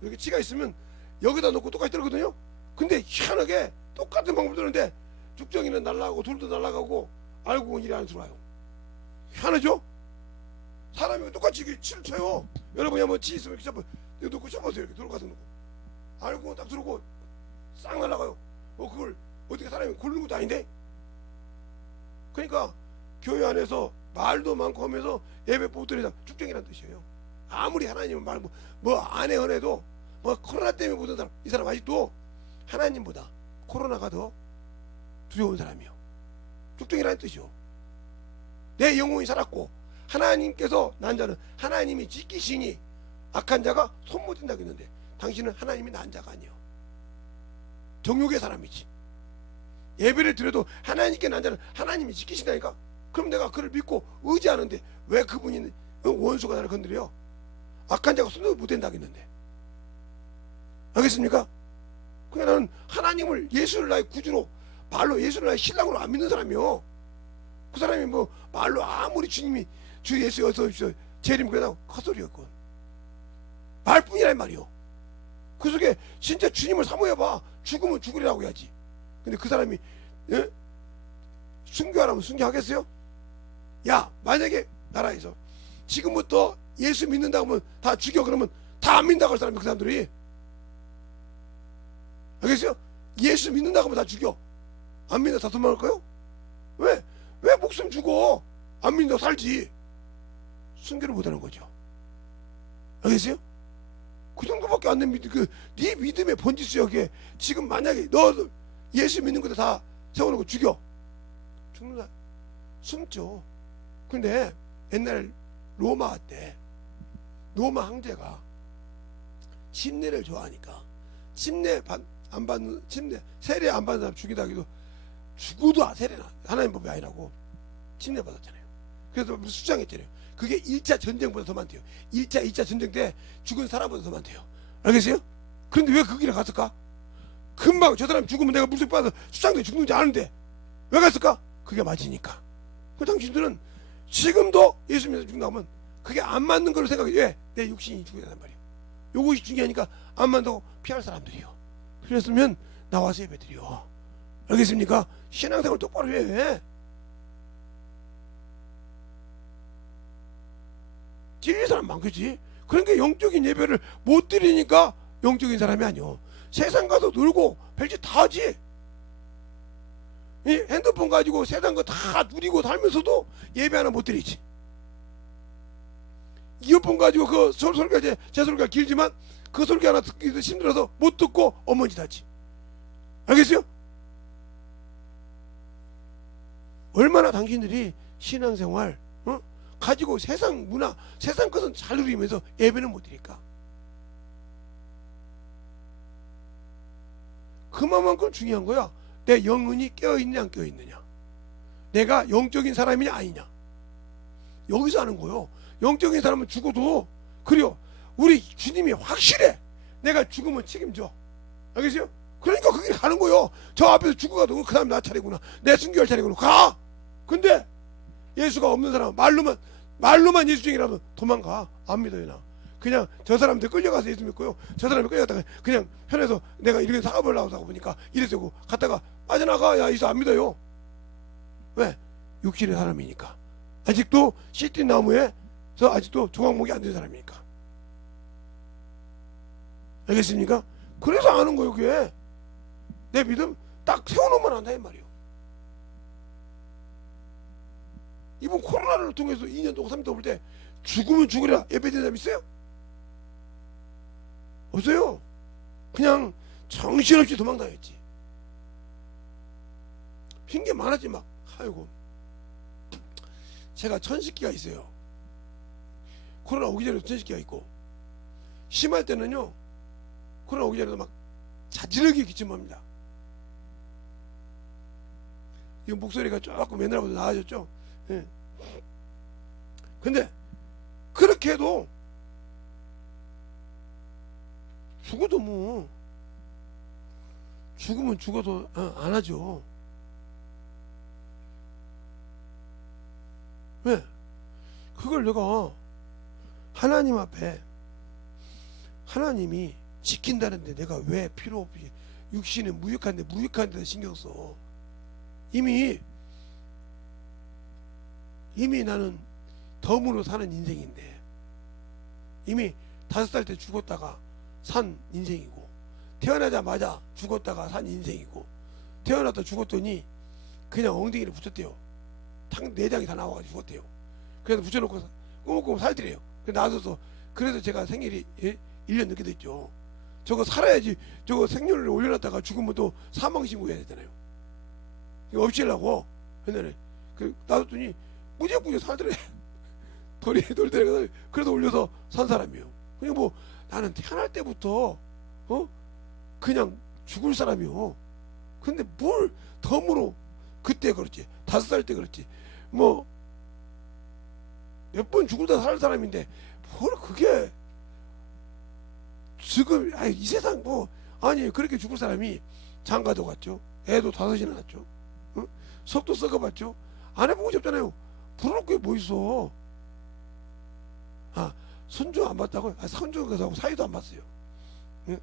이렇게 치가 있으면 여기다 놓고 똑같이 들거든요. 근데 희한하게 똑같은 방법을 들었는데 쭉정이는 날아가고 돌도 날아가고 알고 보니 이리 안에 들어와요. 희한하죠? 사람이 똑같이 이렇게 치를 쳐요. 여러분이 한번 치 있으면 이렇게 잡아 놓고 쳐보세요. 이렇게 들어가서 놓고 알고 딱 들어오고 싹 날아가요. 그걸 어떻게 사람이 고르는 것도 아닌데. 그러니까 교회 안에서 말도 많고 하면서 예배 못 드리다 쭉정이라는 뜻이에요. 아무리 하나님은 말 뭐 안에 은혜도 뭐 코로나 때문에 못 온 사람 이 사람 아직도 하나님보다 코로나가 더 두려운 사람이요. 쭉정이라는 뜻이요. 내 영혼이 살았고 하나님께서 난 자는 하나님이 지키시니 악한 자가 손 못 댄다고 했는데 당신은 하나님이 난 자가 아니에요. 정욕의 사람이지. 예배를 드려도 하나님께 난 자는 하나님이 지키신다니까. 그럼 내가 그를 믿고 의지하는데 왜 그분이 원수가 나를 건드려? 악한 자가 손도 못 댄다고 했는데. 알겠습니까? 그러니까 나는 하나님을 예수를 나의 구주로 말로 예수를 나의 신랑으로 안 믿는 사람이요. 그 사람이 뭐 말로 아무리 주님이 주 예수 어서 오십시오 제 이름 그러다 헛소리였건 말뿐이란 말이요. 그 속에 진짜 주님을 사모해봐. 죽으면 죽으리라고 해야지. 근데 그 사람이 순교하라면 순교하겠어요? 야 만약에 나라에서 지금부터 예수 믿는다고 하면 다 죽여 그러면 다 안 믿는다고 할 사람이 그 사람들이. 알겠어요? 예수 믿는다고 하면 다 죽여. 안 믿는다 다 도망갈까요? 왜 목숨 주고 안 믿는다고 살지. 순교를 못하는 거죠. 알겠어요? 그 정도밖에 안 됩니다. 네 믿음의 번지수 여기에 지금 만약에 너 예수 믿는 것도 다 세워놓고 죽여. 죽는다. 숨죠. 근데 옛날 로마 때 로마 황제가 침례를 좋아하니까 침례 안 받는 침례 세례 안 받는 사람 죽이다 하기도 죽어도 세례나 하나님 법이 아니라고 침례 받았잖아요. 그래서 수장했잖아요. 그게 1차 전쟁보다 더 많대요. 1차, 2차 전쟁 때 죽은 사람보다 더 많대요. 알겠어요? 그런데 왜 그 길에 갔을까? 금방 저 사람 죽으면 내가 물속 빠져서 수장도 죽는지 아는데 왜 갔을까? 그게 맞으니까. 그 당신들은 지금도 예수 믿어 죽는다면 그게 안 맞는 걸로 생각해. 왜? 내 육신이 죽어야 된단 말이에요. 요것이 중요하니까 안 맞다고 피할 사람들이요. 그랬으면 나와서 예배드려. 알겠습니까? 신앙생활 똑바로 해. 찔린 사람 많겠지. 그러니까 영적인 예배를 못 드리니까 영적인 사람이 아니오. 세상 가서 놀고 별짓 다 하지. 이 핸드폰 가지고 세상 거 다 누리고 살면서도 예배 하나 못 드리지. 이어폰 가지고 그 소리가 제 소리가 길지만 그 소리 하나 듣기도 힘들어서 못 듣고 어머니 하지. 알겠어요? 얼마나 당신들이 신앙생활 가지고 세상 문화, 세상 것은 잘 누리면서 예배는 못 드릴까? 그만큼 중요한 거야. 내 영혼이 깨어있느냐 안 깨어있느냐, 내가 영적인 사람이냐 아니냐, 여기서 하는 거요. 영적인 사람은 죽어도 그래요. 우리 주님이 확실해. 내가 죽으면 책임져. 알겠어요? 그러니까 그 길 가는 거요. 저 앞에서 죽어가도 그 다음에 나 차례구나, 내 순교할 차례구나, 가. 근데 예수가 없는 사람은 말로만 예수쟁이라도 도망가. 안 믿어요. 나 그냥 저 사람들 끌려가서 예수 믿고요, 저 사람이 끌려갔다가 그냥 편해서 내가 이렇게 사업을 나오다 보니까 이래서 갔다가 빠져나가. 야, 예수 안 믿어요. 왜? 육신의 사람이니까. 아직도 씨앗 나무에서 아직도 조각목이 안 된 사람이니까. 알겠습니까? 그래서 아는 거예요. 그게 내 믿음 딱 세워놓으면 안다 이 말이에요. 이번 코로나를 통해서 2년 동안 3년 동안 볼 때 죽으면 죽으랴 예배드린 사람 있어요? 없어요. 그냥 정신없이 도망다녔지. 핑계 많았지 막. 아이고, 제가 천식기가 있어요. 코로나 오기 전에 천식기가 있고, 심할 때는요 코로나 오기 전에도 막 자지르게 기침합니다. 이거 목소리가 조금 옛날보다 나아졌죠. 예. 근데 그렇게 해도 죽어도 뭐 죽으면 죽어도 안 하죠. 왜? 그걸 내가 하나님 앞에 하나님이 지킨다는데 내가 왜 필요 없이 육신은 무익한데 데다 신경 써. 이미 나는 덤으로 사는 인생인데, 이미 5살 때 죽었다가 산 인생이고, 태어나자마자 죽었다가 산 인생이고, 태어났다 죽었더니 그냥 엉덩이를 붙였대요. 내장이 다 나와가지고 죽었대요. 그래서 붙여놓고 꼬물꼬물 살더래요. 놔둬서. 그래서 제가 생일이 1년 늦게 됐죠. 저거 살아야지. 저거 생년을 올려놨다가 죽으면 또 사망신고해야 되잖아요. 이거 없애려고 옛날에 놔뒀더니 무지무지 살더래. 돌이 데려가서 그래도 올려서 산 사람이에요. 그냥 뭐 나는 태어날 때부터 그냥 죽을 사람이요. 근데 뭘 덤으로, 그때 그렇지 5살 때 그렇지 뭐 몇 번 죽을다 살 사람인데 뭘 그게 지금 이 세상 뭐 아니 그렇게 죽을 사람이 장가도 갔죠. 애도 5이나 낳았죠. 속도 썩어봤죠. 안 해보고 싶잖아요. 부러울 게 뭐 있어. 손주 안 봤다고요? 손주 가서 사이도 안 봤어요.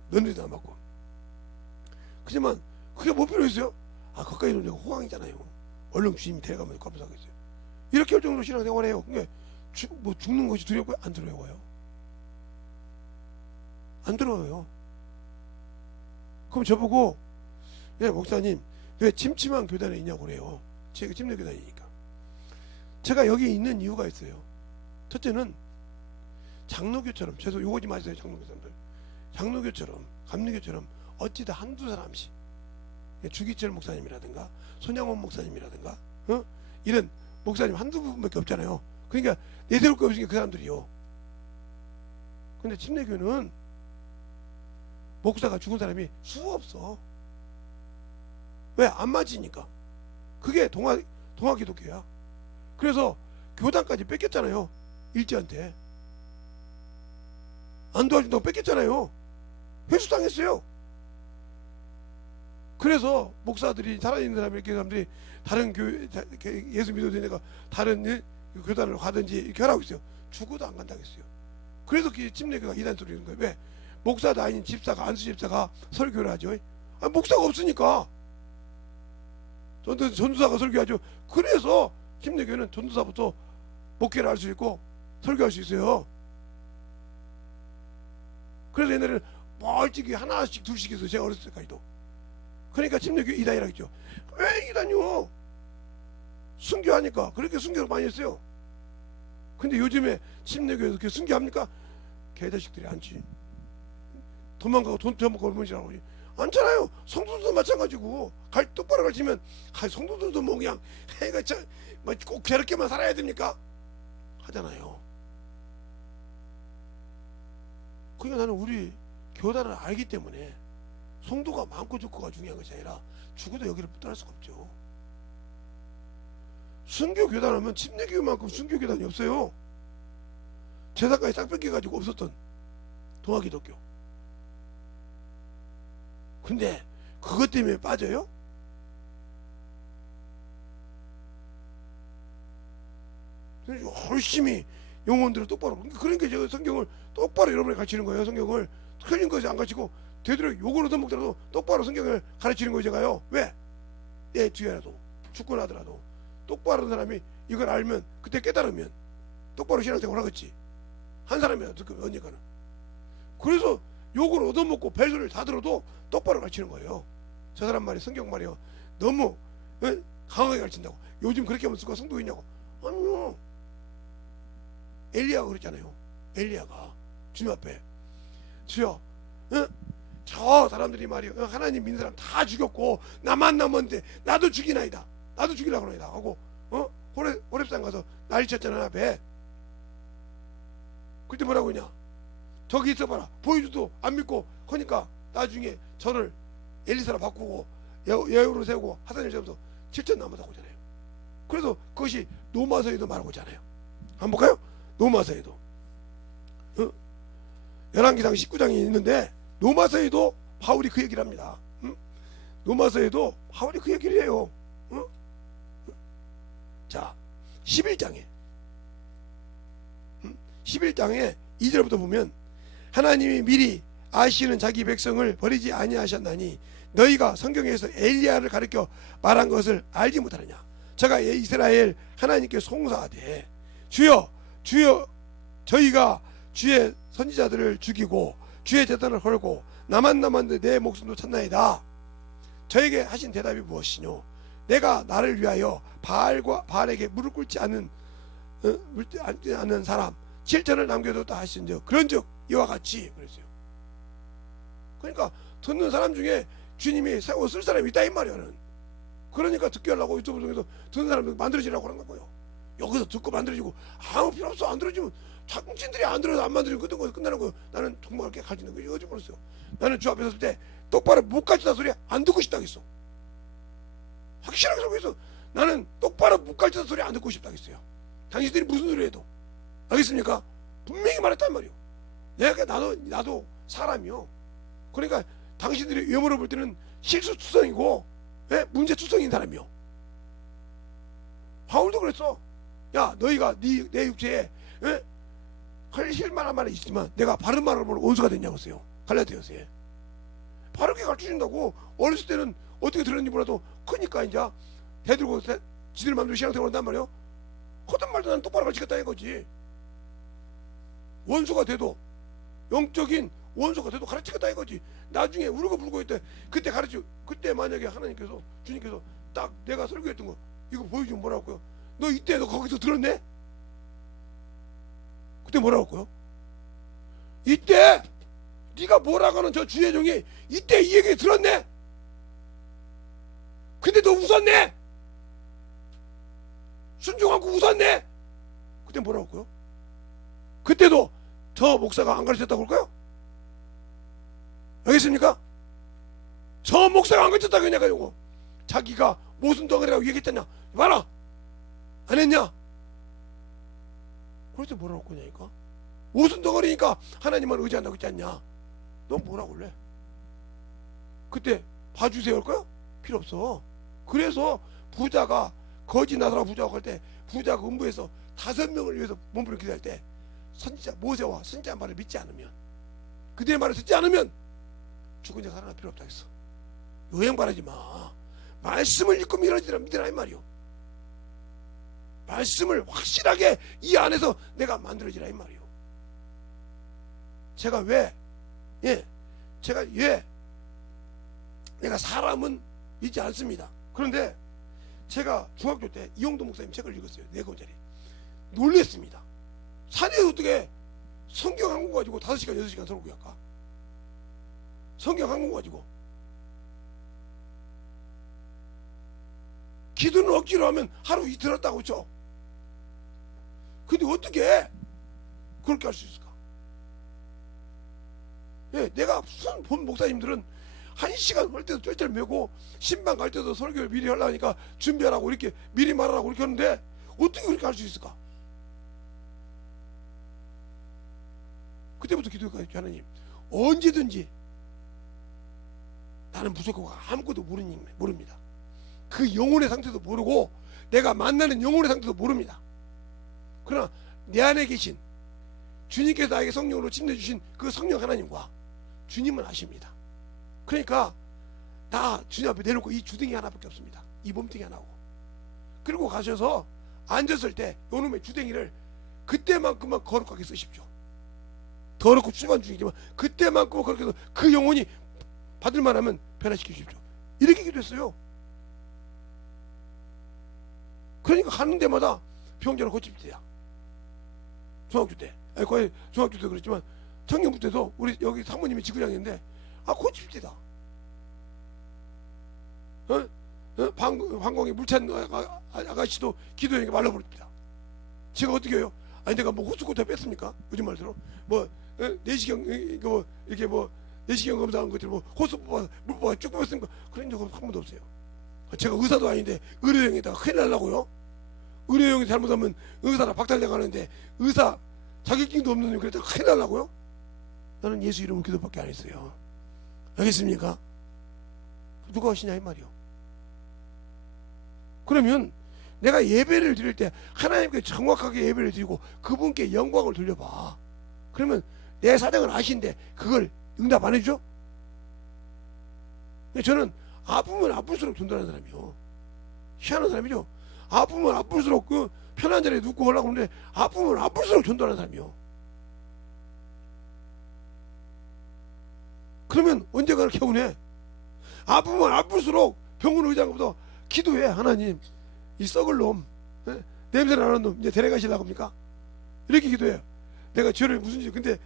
며느리도 안 봤고. 그지만 그게 뭐 필요 있어요? 가까이 놓으니까 호강이잖아요. 얼른 주님이 데려가면 감사하고 있어요. 이렇게 할 정도로 신앙생활해요. 그러니까 뭐 죽는 것이 두렵고요? 안 두려워요? 안 두려워요. 그럼 저보고 목사님 왜 침침한 교단에 있냐고 그래요. 제가 침례 교단이니까. 제가 여기 있는 이유가 있어요. 첫째는 장로교처럼, 죄송 요거 좀 마세요. 장로교 사람들, 장로교처럼 감리교처럼 어찌다 한두 사람씩, 주기철 목사님이라든가 손양원 목사님이라든가 이런 목사님 한두 분밖에 없잖아요. 그러니까 내세울 거 없으니까 그 사람들이요. 근데 침례교는 목사가 죽은 사람이 수 없어. 왜? 안 맞으니까. 그게 동아 기독교야. 그래서 교단까지 뺏겼잖아요. 일제한테 안 도와준다고 뺏겼잖아요. 회수당했어요. 그래서 목사들이 살아있는 사람이 이렇게 사람들이 다른 교회 예수 믿어도 되니까 다른 교단을 가든지 이렇게 하라고 있어요. 죽어도 안 간다고 했어요. 그래서 침례교가 이단 소리는 거예요. 왜? 목사도 아닌 집사가 안수 집사가 설교를 하죠. 목사가 없으니까 전도사가 설교하죠. 그래서 침례교는 전도사부터 목회를 할 수 있고 설교할 수 있어요. 그래서 옛날에는 멀찍이 하나씩 둘씩 해서 제가 어렸을 때까지도. 그러니까 침례교 이단이라고 했죠. 왜 이단이요? 순교하니까. 그렇게 순교를 많이 했어요. 근데 요즘에 침례교에서 그렇게 순교합니까? 개자식들이 않지. 도망가고 돈 처먹고 얼마지라고 않잖아요. 성도들도 마찬가지고 똑바로 가르치면 성도들도 뭐 그냥 해가 꼭 저렇게만 살아야 됩니까? 하잖아요. 그러니까 나는 우리 교단을 알기 때문에 성도가 많고 적고가 중요한 것이 아니라 죽어도 여기를 떠날 수가 없죠. 순교 교단하면 침례교만큼 순교 교단이 없어요. 제사까지 싹 뺏겨가지고 없었던 동아기독교. 근데 그것 때문에 빠져요? 열심히 영혼들을 똑바로. 그러니까 제가 성경을 똑바로 여러분이 가르치는 거예요. 성경을 틀린 것이 안 가르치고 되도록 욕을 얻어먹더라도 똑바로 성경을 가르치는 거예요. 제가요. 왜? 내 뒤에라도 죽고 나더라도 똑바로 하는 사람이 이걸 알면, 그때 깨달으면 똑바로 신앙생활 하겠지. 한 사람이라도 언젠가는. 그래서 욕을 얻어먹고 벨소리를 다 들어도 똑바로 가르치는 거예요. 저 사람 말이 성경 말이요 너무 강하게 가르친다고. 요즘 그렇게 하면 누가 성도 있냐고. 아니요. 엘리야가 그랬잖아요. 엘리야가 주님 앞에 주여, 저 사람들이 말이요 하나님 믿는 사람 다 죽였고 나만 남았는데 나도 죽이나이다. 나도 죽이려고 하나이다 하고 호렙산 가서 난리 쳤잖아. 앞에. 그때 뭐라고 했냐? 저기 있어봐라. 보여줘도 안 믿고 하니까 나중에 저를 엘리사로 바꾸고 여우로 세우고 하산을 세우면서 7천 남았다고 하잖아요. 그래서 그것이 노마서에도 말하고 있잖아요. 한번 볼까요? 노마서에도 열왕기상 19장이 있는데 노마서에도 바울이 그 얘기를 합니다. 노마서에도 바울이 그 얘기를 해요. 자, 11장에 2절부터 보면 하나님이 미리 아시는 자기 백성을 버리지 아니하셨나니 너희가 성경에서 엘리야를 가르쳐 말한 것을 알지 못하느냐. 저가 이스라엘 하나님께 송사하되 주여 저희가 주의 선지자들을 죽이고 주의 제단을 헐고 나만 남았는데 내 목숨도 찾나이다. 저에게 하신 대답이 무엇이뇨? 내가 나를 위하여 바알에게 무릎 꿇지 않는 사람 7천을 남겨뒀다 하신즉 그런즉 이와 같이 그랬어요. 그러니까 듣는 사람 중에 주님이 세워 쓸 사람이 있다 이 말이야. 그러니까 듣게 하려고 유튜브 중에서 듣는 사람들 만들어지라고 하는 거예요. 여기서 듣고 만들어지고 아무 필요 없어. 안 들어지면 당신들이 안 들어서 안 만들어지면 끝나는 거예요. 나는 정말 그렇게 가르치는 거예요. 어제 버렸어요. 나는 주 앞에 섰을 때 똑바로 못 가르치다 소리 안 듣고 싶다 했어. 확실하게 그래서 나는 똑바로 못 가르치다 소리 안 듣고 싶다 했어요. 당신들이 무슨 소리 해도. 알겠습니까? 분명히 말했단 말이요. 내가 나도 사람이요. 그러니까 당신들이 외모로 볼 때는 실수투성이고 문제투성인 사람이요. 바울도 그랬어. 야 너희가 내 육체에 할 실만한 말이 있지만 내가 바른 말을 보는 원수가 됐냐고 했어요. 갈라디아서에. 바르게 가르쳐준다고. 어렸을 때는 어떻게 들었는지 몰라도 크니까 이제 대들고 지들 마음대로 신앙생활 한단 말이요. 하던 말도 난 똑바로 가르치겠다 이거지. 원수가 돼도 영적인 원수가 돼도 가르치겠다 이거지. 나중에 울고 불고 있대. 그때 만약에 하나님께서 주님께서 딱 내가 설교했던 거 이거 보여주면 뭐라고 할까요? 너 이때 너 거기서 들었네? 그때 뭐라고 할까요? 이때 네가 뭐라고 하는 저 주의 종이 이때 이 얘기 들었네? 근데 너 웃었네? 순종하고 웃었네? 그때 뭐라고 할까요? 그때도 저 목사가 안 가르쳤다고 할까요? 알겠습니까? 저 목사가 안 가르쳤다고 했냐가 요거 자기가 무슨 덩어리라고 얘기했잖냐. 봐라 안 했냐? 그럴 때 뭐라고 할 거냐니까. 무슨 덩어리니까 하나님만 의지한다고 했지 않냐. 넌 뭐라고 할래? 그때 봐주세요 할까요? 필요 없어. 그래서 부자가 거지 나사라 부자가 할 때 부자가 음부에서 5명을 위해서 몸부림 기도할 때 선지자 모세와 선지자 말을 믿지 않으면 그들의 말을 듣지 않으면 죽은 자가 살아날 필요 없다 했어. 요행 바라지 마. 말씀을 믿고 믿으라 이 말이요. 말씀을 확실하게 이 안에서 내가 만들어지라 이 말이요. 제가 왜 내가 사람은 믿지 않습니다. 그런데 제가 중학교 때 이용도 목사님 책을 읽었어요. 4권짜리. 놀랬습니다. 산에서 어떻게 성경 한 권 가지고 5시간 6시간 설교 할까? 성경 한 권 가지고 기도는 억지로 하면 하루 이틀 했다고 쳐. 근데 어떻게 그렇게 할 수 있을까? 내가 무슨 본 목사님들은 1시간 할 때도 쩔쩔 매고 신방 갈 때도 설교를 미리 하려니까 준비하라고 이렇게 미리 말하라고 이렇게 하는데 어떻게 그렇게 할 수 있을까? 그때부터 기도했어요. 하나님 언제든지 나는 무조건 아무것도 모릅니다. 그 영혼의 상태도 모르고 내가 만나는 영혼의 상태도 모릅니다. 그러나 내 안에 계신 주님께서 나에게 성령으로 침례주신 그 성령 하나님과 주님은 아십니다. 그러니까 다 주님 앞에 내놓고 이 주둥이 하나밖에 없습니다. 이 몸뚱이 하나고. 그리고 가셔서 앉았을 때 요놈의 주둥이를 그때만큼만 거룩하게 쓰십시오. 더럽고 추한 중이지만 그때만큼만 그렇게 해서 그 영혼이 받을만 하면 변화시키십시오. 이렇게 기도했어요. 그러니까 가는 데마다 병자를 고칩니다. 중학교 때 거의 중학교 때도 그랬지만 청년부 때도 우리 여기 사모님이 지구장인데 고칩니다. 방공에 물찬 아가씨도 기도하니까 말라버립니다. 제가 어떻게 해요? 아니 내가 뭐 호수코타 뺐습니까? 요즘 말대로 뭐 내시경 이거 이렇게 뭐 내시경 검사한 것들 뭐 호수 뽑아 물 뽑아 쭉 뽑았습니까? 그런 적은 한 번도 없어요. 제가 의사도 아닌데 의료용에다가 큰일 날라고요? 의료용이 잘못하면 의사라 박탈당하는데 의사 자격증도 없는 놈이 그랬다가 큰일 날라고요? 나는 예수 이름으로 기도밖에 안 했어요. 알겠습니까? 누가 하시냐 이 말이요. 그러면 내가 예배를 드릴 때 하나님께 정확하게 예배를 드리고 그분께 영광을 돌려봐. 그러면 내 사정을 아신데 그걸 응답 안 해주죠? 저는 아프면 아플수록 전도하는 사람이요. 희한한 사람이죠. 아프면 아플수록 그 편한 자리에 눕고 하려고 하는데 아프면 아플수록 전도하는 사람이요. 그러면 언제가 그렇게 운해? 아프면 아플수록 병원 의장보다 기도해. 하나님 이 썩을 놈 냄새 나는 놈 이제 데려가시려고 합니까? 이렇게 기도해요. 내가 죄를 무슨 죄 근데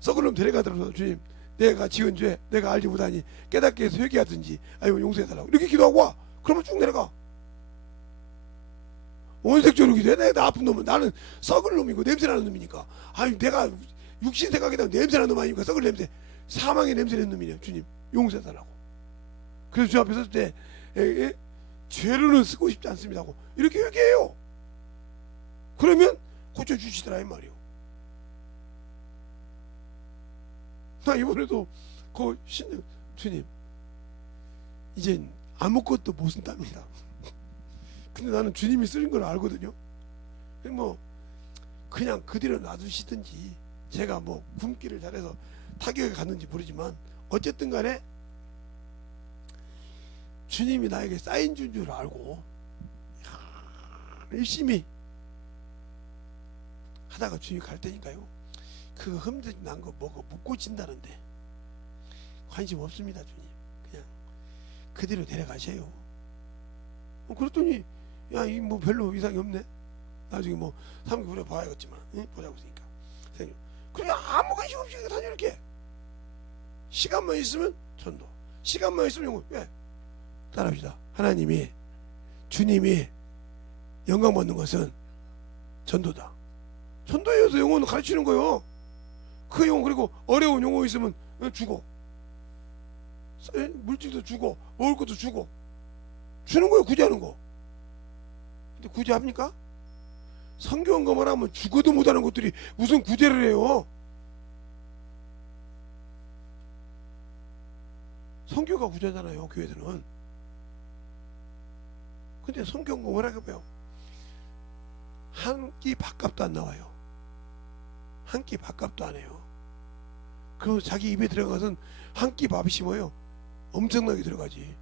썩을 놈 데려가더라도 주님 내가 지은 죄 내가 알지 못하니 깨닫게 해서 회개하든지 아니면 용서해달라고 이렇게 기도하고 와. 그러면 쭉 내려가. 원색적으로 기도해. 내가 아픈 놈은 나는 썩을 놈이고 냄새나는 놈이니까 아니 내가 육신 생각이 나면 냄새나는 놈 아닙니까? 썩을 냄새 사망의 냄새나는 놈이네요. 주님 용서해달라고. 그래서 주 앞에 섰을 때 죄로는 쓰고 싶지 않습니다 하고 이렇게 회개해요. 그러면 고쳐주시더라 이 말이요. 나 이번에도 그 신령 주님 이젠 아무것도 못 쓴답니다. 근데 나는 주님이 쓰는 걸 알거든요. 뭐 그냥 그대로 놔두시든지 제가 뭐 굶기를 잘해서 타격에 갔는지 모르지만 어쨌든 간에 주님이 나에게 쌓인 줄 알고 열심히 하다가 주님이 갈 테니까요. 그 흠집 난 거 뭐고 못 고친다는데 관심 없습니다. 주님 그냥 그대로 데려가세요. 그랬더니 야 이 뭐 별로 이상이 없네. 나중에 뭐 3개월 후에 봐야겠지만 보자고 했으니까 그래 아무 관심 없이 다녀. 이렇게 시간만 있으면 전도 시간만 있으면 영혼. 왜? 따라합시다. 하나님이 주님이 영광 받는 것은 전도다. 전도에서 영혼을 가르치는 거예요. 그 영혼 그리고 어려운 영혼 있으면 주고 물질도 주고 먹을 것도 주고 주는 거예요. 구제하는 거. 근데 구제합니까? 성경검을 하면 죽어도 못하는 것들이 무슨 구제를 해요. 성교가 구조잖아요, 교회들은. 근데 성경 뭐라고 봐요? 한 끼 밥값도 안 나와요. 한 끼 밥값도 안 해요. 그리고 자기 입에 들어간 것은 한 끼 밥이 심어요. 엄청나게 들어가지.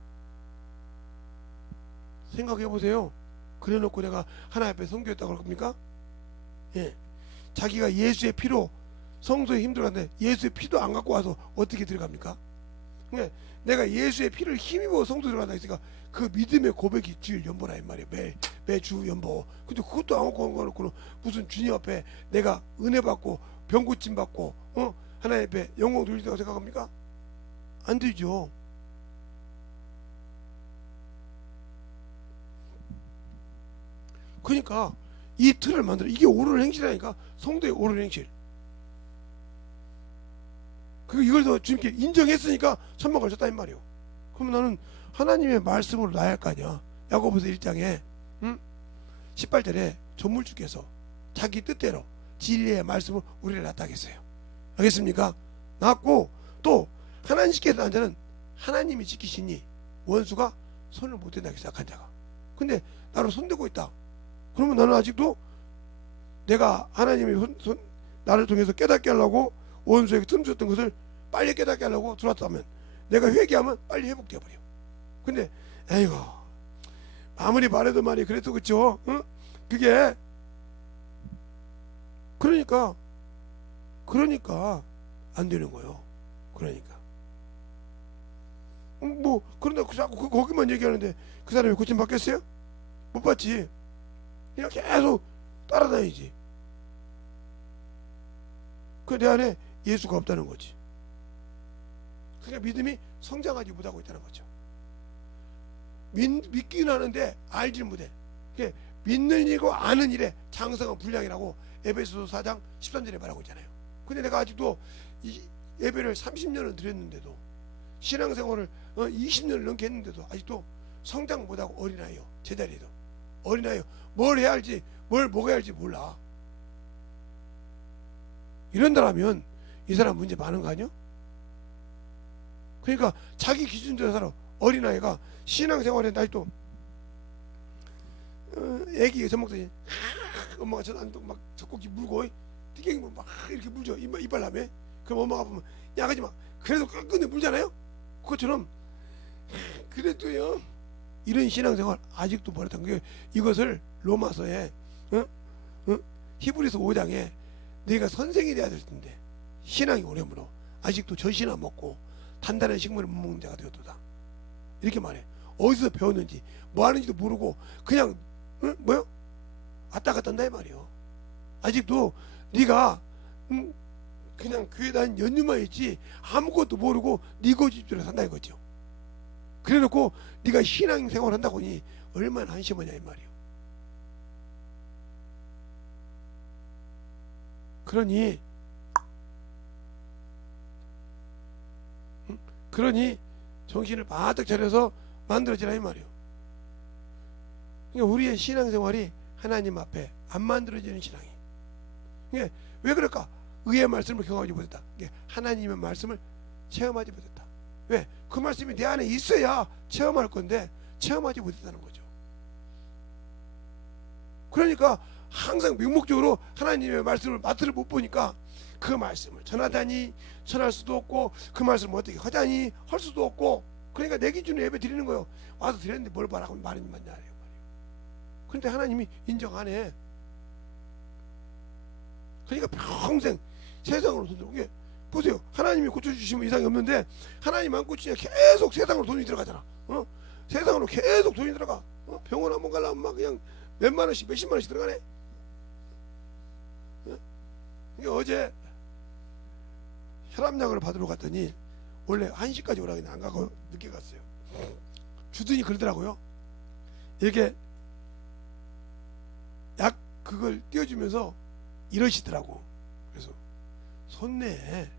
생각해 보세요. 그래 놓고 내가 하나님 앞에 성교했다고 그럴 겁니까? 예. 자기가 예수의 피로 성소에 힘들어갔는데 예수의 피도 안 갖고 와서 어떻게 들어갑니까? 그러니까 내가 예수의 피를 힘입어 성소 들어간다 했으니까 그 믿음의 고백이 주일 연보라 이 말이에요. 매주 연보. 근데 그것도 안 갖고 놓고는 무슨 주님 앞에 내가 은혜 받고 병 고침 받고 하나님 앞에 영광 돌리다고 생각합니까? 안 되죠. 그러니까 이 틀을 만들어. 이게 옳은 행실이라니까. 성도의 옳은 행실. 이걸 더 주님께 인정했으니까 천만 걸쳤다 이 말이에요. 그러면 나는 하나님의 말씀으로 나야 할 거 아니야. 야고보서 1장에 18절에 전물주께서 자기 뜻대로 진리의 말씀을 우리를 나타하겠어요. 알겠습니까? 낳고 또 하나님께서 한 자는 하나님이 지키시니 원수가 손을 못 댄다 생각한 자가. 근데 나를 손대고 있다. 그러면 나는 아직도 내가 하나님이 나를 통해서 깨닫게 하려고 원수에게 틈 줬던 것을 빨리 깨닫게 하려고 들어왔다면 내가 회개하면 빨리 회복되어 버려. 근데 에이고 아무리 말해도 말이 그래도 그쵸? 응? 그게 그러니까 안 되는 거예요. 그러니까 뭐 그런데 자꾸 거기만 얘기하는데 그 사람이 고침 받겠어요? 못 받지. 그냥 계속 따라다니지. 그 내 안에 예수가 없다는 거지. 그러니까 믿음이 성장하지 못하고 있다는 거죠. 믿기는 하는데 알지는 못해. 믿는 일과 아는 일에 장성한 분량이라고 에베소서 4장 13절에 말하고 있잖아요. 근데 내가 아직도 이 예배를 30년을 드렸는데도 신앙생활을 20년을 넘게 했는데도 아직도 성장 못하고 어린아이요. 제자리에도 어린아이요. 뭘 해야 할지 뭘 먹어야 할지 몰라. 이런다라면 이 사람 문제 많은 거 아니야? 그러니까 자기 기준대로 살아. 어린아이가 신앙생활에 아직도 애기 젖 먹더니 엄마가 젖안도 막 젖꼭지 물고 띠갱이 막 이렇게 물죠. 이빨라며. 그럼 엄마가 보면 야 가지 마. 그래도 끝끝내 물잖아요. 그것처럼 그래도요. 이런 신앙생활 아직도 버렸던 게 이것을 로마서에 히브리서 5장에 네가 선생이 돼야 될 텐데 신앙이 오염으로 아직도 젖이나 먹고 단단한 식물을 못 먹는 자가 되었도다. 이렇게 말해. 어디서 배웠는지 뭐 하는지도 모르고 그냥 뭐요? 왔다 갔다 한다 이 말이요. 아직도 네가 그냥 교회 다닌 연유만 있지 아무것도 모르고 네 고집대로 산다 이거죠. 그래놓고 네가 신앙생활 한다고 하니 얼마나 한심하냐 이 말이요. 그러니 정신을 바짝 차려서 만들어지라 이 말이요. 그러니까 우리의 신앙생활이 하나님 앞에 안 만들어지는 신앙이. 그러니까 왜 그럴까? 의의 말씀을 경험하지 못했다. 하나님의 말씀을 체험하지 못했다. 왜? 그 말씀이 내 안에 있어야 체험할 건데 체험하지 못했다는 거죠. 그러니까 항상 명목적으로 하나님의 말씀을 맛을 못 보니까 그 말씀을 전하다니 전할 수도 없고 그 말씀을 어떻게 하자니 할 수도 없고 그러니까 내 기준에 예배 드리는 거예요. 와서 드렸는데 뭘 바라고 말은 맞냐 말이에요. 그런데 하나님이 인정 안 해. 그러니까 평생 세상으로 돈 들고 보세요. 하나님이 고쳐주시면 이상이 없는데 하나님 안 고치냐 계속 세상으로 돈이 들어가잖아. 세상으로 계속 돈이 들어가. 병원 한번 가려면 막 그냥 몇만 원씩 몇십만 원씩 들어가네. 어제 혈압약을 받으러 갔더니 원래 1시까지 오라고 했는데 안 가고 늦게 갔어요. 주더니 그러더라고요. 이렇게 약 그걸 띄워주면서 이러시더라고. 그래서 손 내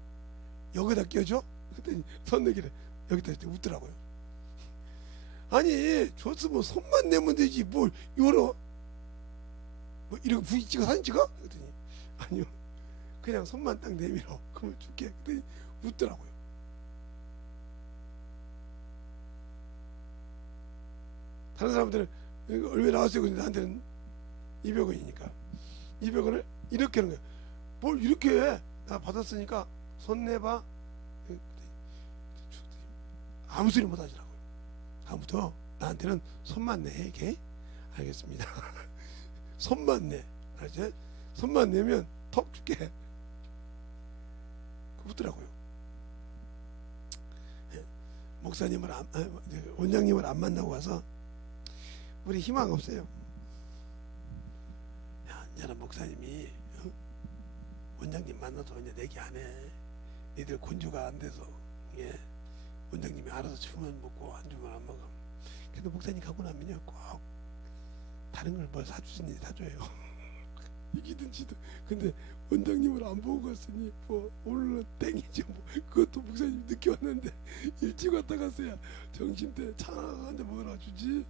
여기다 끼워줘? 그랬더니 손 내기를 여기다 웃더라고요. 아니 줬으면 손만 내면 되지 뭘 열어? 뭐 이렇게 부위 찍어 사진 찍어? 그랬더니 아니요 그냥 손만 딱 내밀어 그러면 줄게. 그랬더니 웃더라고요. 다른 사람들은 얼마 나왔어요. 근데 나한테는 200원이니까 200원을 이렇게 하는 거야. 뭘 이렇게 해? 나 받았으니까 손 내봐. 아무 소리 못 하시라고요. 다음부터 나한테는 손만 내. 이게 알겠습니다. 손만 내. 알았지? 손만 내면 턱 줄게. 그렇더라고요. 목사님을 원장님을 안 만나고 와서 우리 희망 없어요. 야, 이제는 목사님이 원장님 만나서 이제 내기 안 해. 니들 건조가 안 돼서 예. 원장님이 알아서 주면 먹고 안 주면 안 먹어. 근데 목사님 가고 나면요 꼭 다른 걸 뭘 사주시니 사줘요. 이기든 지든. 근데 원장님을 안 보고 갔으니 뭐 오늘은 땡이죠. 뭐 그것도 목사님 늦게 왔는데 일찍 왔다 갔어야 정신대 차 한잔 먹으라 주지.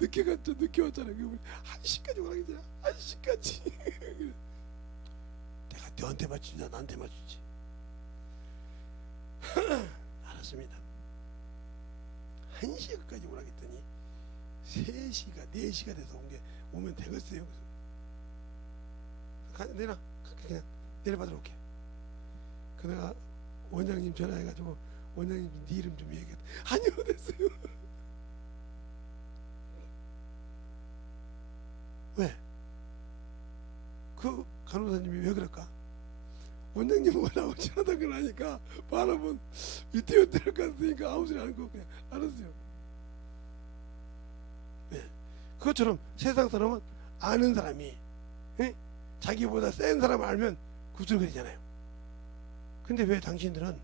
늦게 갔죠. 늦게 왔잖아요. 1시까지 오라 그러잖아. 1시까지. 내가 너한테 맞추냐 나한테 맞추지. 알았습니다. 1시까지 오라 했더니 3시가 4시가 돼서 오면 되겠어요. 내가 그냥 내려받으러 올게. 그 내가 원장님 전화해가지고 원장님 네 이름 좀 얘기해. 아니요 됐어요. 왜? 그 간호사님이 왜 그럴까? 원장님 뭐라고 친하다고 하니까 바라본 위태위태할 것 같으니까 아무 소리 안 하고 그냥 알았어요. 네. 그것처럼 세상 사람은 아는 사람이 예? 자기보다 센 사람을 알면 굽슬거리잖아요. 근데 왜 당신들은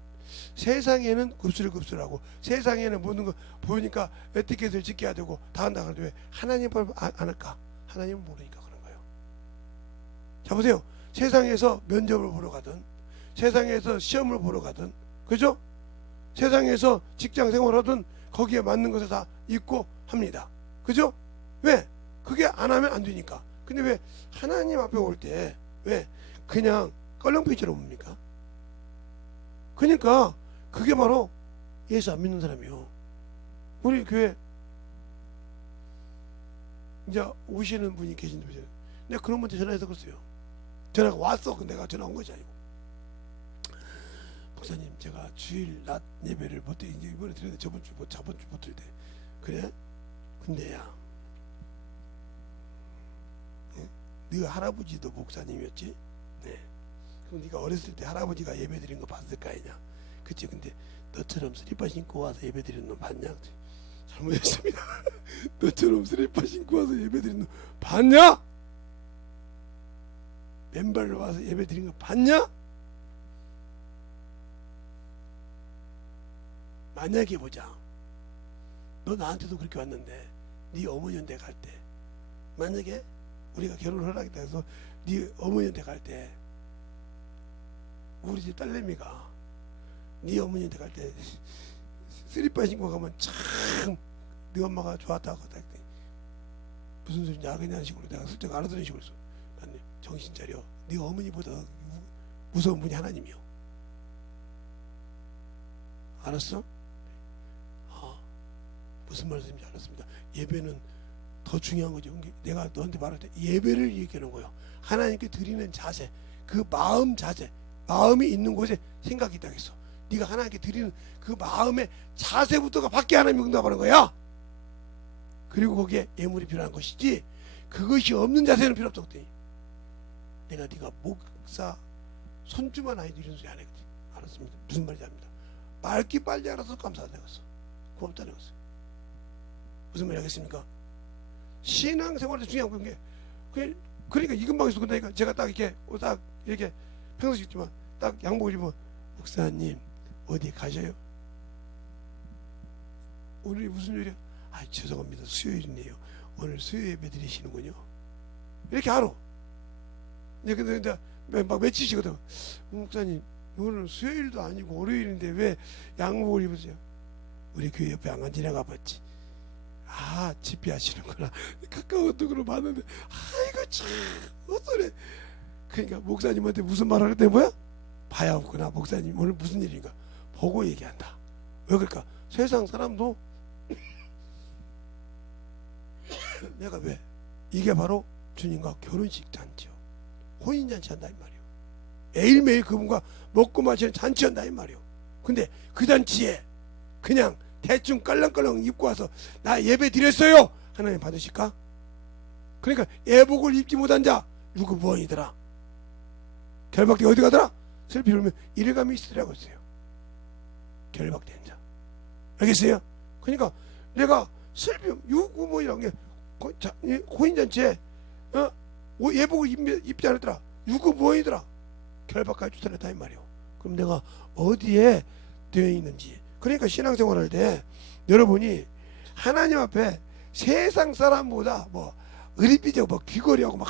세상에는 굽슬하고 세상에는 모든 거 보니까 에티켓을 지켜야 되고 다 한다 그러는데 왜 하나님을 안 할까? 하나님은 모르니까 그런 거예요. 자 보세요. 세상에서 면접을 보러 가든 세상에서 시험을 보러 가든 그죠? 세상에서 직장 생활하든 거기에 맞는 것을 다 있고 합니다. 그죠? 왜? 그게 안 하면 안 되니까. 근데 왜 하나님 앞에 올 때 왜 그냥 껄렁피처럼 옵니까? 그러니까 그게 바로 예수 안 믿는 사람이요. 우리 교회 이제 오시는 분이 계신데 내가 그런 분한테 전화해서 그랬어요. 전화가 왔어. 근데 내가 전화 온 것이 아니고 목사님 제가 주일 낮 예배를 못 드 이제 이번에 드렸는데 저번 주 못 드릴 때 그래? 근데야 네 할아버지도 목사님이었지? 네. 그럼 네가 어렸을 때 할아버지가 예배 드린 거 봤을 거 아니냐? 그치? 근데 너처럼 슬리퍼 신고 와서 예배 드리는 놈 봤냐? 잘못했습니다. 너처럼 슬리퍼 신고 와서 예배 드리는 놈 봤냐? 맨발로 와서 예배 드린 거 봤냐? 만약에 보자. 너 나한테도 그렇게 왔는데 네 어머니한테 갈 때 만약에 우리가 결혼을 하겠다 해서 네 어머니한테 갈 때 우리 집 딸내미가 네 어머니한테 갈 때 슬리퍼 신고 가면 참 네 엄마가 좋았다고 했더니 무슨 소리냐 야근이라는 식으로 내가 슬쩍 알아듣는 식으로 했어. 난 정신 차려. 네 어머니보다 무서운 분이 하나님이요. 알았어? 무슨 말씀인지 알았습니다. 예배는 더 중요한 거죠. 내가 너한테 말할 때 예배를 얘기하는 거예요. 하나님께 드리는 자세, 그 마음 자세, 마음이 있는 곳에 생각이 있다고 했어. 네가 하나님께 드리는 그 마음의 자세부터가 밖에 하나님이 응답하는 거야. 그리고 거기에 예물이 필요한 것이지 그것이 없는 자세는 필요 없다고 했더니 내가 네가 목사 손주만 아니도 이런 소리 안 했거든. 알았습니다. 무슨 말인지 압니다. 맑기 빨리 알아서 감사하다고 했어. 고맙다고 했어. 무슨 말이 하겠습니까? 신앙생활에 중요한 게 그러니까 이근방에서 그러니까 제가 딱 이렇게 평소시 있지만 딱 양복을 입으면 목사님 어디 가셔요? 오늘이 무슨 요일이야? 아 죄송합니다. 수요일이네요. 오늘 수요 예배 드리시는군요. 이렇게 하루. 근데 막 며칠이거든. 목사님 오늘 수요일도 아니고 월요일인데 왜 양복을 입으세요? 우리 교회 옆에 안 지나가 봤지. 아 집회하시는구나. 가까운 쪽으로 봤는데 아이고 참 어쩌래. 그러니까 목사님한테 무슨 말을 할때 뭐야? 봐야 없구나. 목사님 오늘 무슨 일인가 보고 얘기한다. 왜 그럴까? 세상 사람도 내가 왜? 이게 바로 주님과 결혼식 잔치요. 혼인잔치 한다 이 말이요. 매일매일 그분과 먹고 마시는 잔치 한다 이 말이요. 근데 그 잔치에 그냥 대충 깔랑깔랑 입고 와서 나 예배 드렸어요 하나님 받으실까? 그러니까 예복을 입지 못한 자 누구 무언이더라. 결박대 어디 가더라? 슬피 울면 이래감이 있으라고 했어요. 결박된 자. 알겠어요? 그러니까 내가 슬피 유구무이라는 게 혼인잔치에 예복을 입지 않았더라. 유구무원이더라. 결박까지 주선했다 이 말이요. 그럼 내가 어디에 되어 있는지. 그러니까 신앙생활할 때 여러분이 하나님 앞에 세상 사람보다 뭐 의리비적 뭐 귀걸이하고 막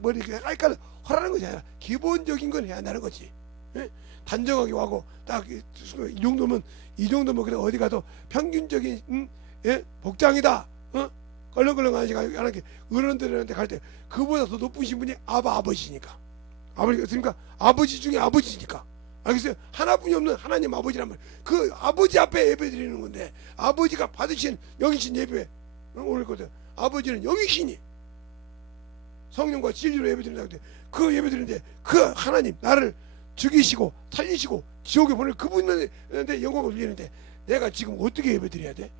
머리 깔깔 하라는 것이 아니라 기본적인 건 해야 한다는 거지. 예? 단정하게 하고 딱 이 정도면 그래 어디 가도 평균적인 예? 복장이다. 껄렁껄렁 하는 게 어른들한테 갈 때 그보다 더 높으신 분이 아버지니까. 아버지가 있으니까 아버지 중에 아버지니까. 알겠어요? 하나뿐이 없는 하나님 아버지란 말. 그 아버지 앞에 예배 드리는 건데 아버지가 받으신 영이신 예배 오늘 거든. 아버지는 영이시니 성령과 진리로 예배 드린다고 해. 그 예배 드리는데 그 하나님 나를 죽이시고 살리시고 지옥에 보낼 그분한테 영광을 돌리는데 내가 지금 어떻게 예배 드려야 돼?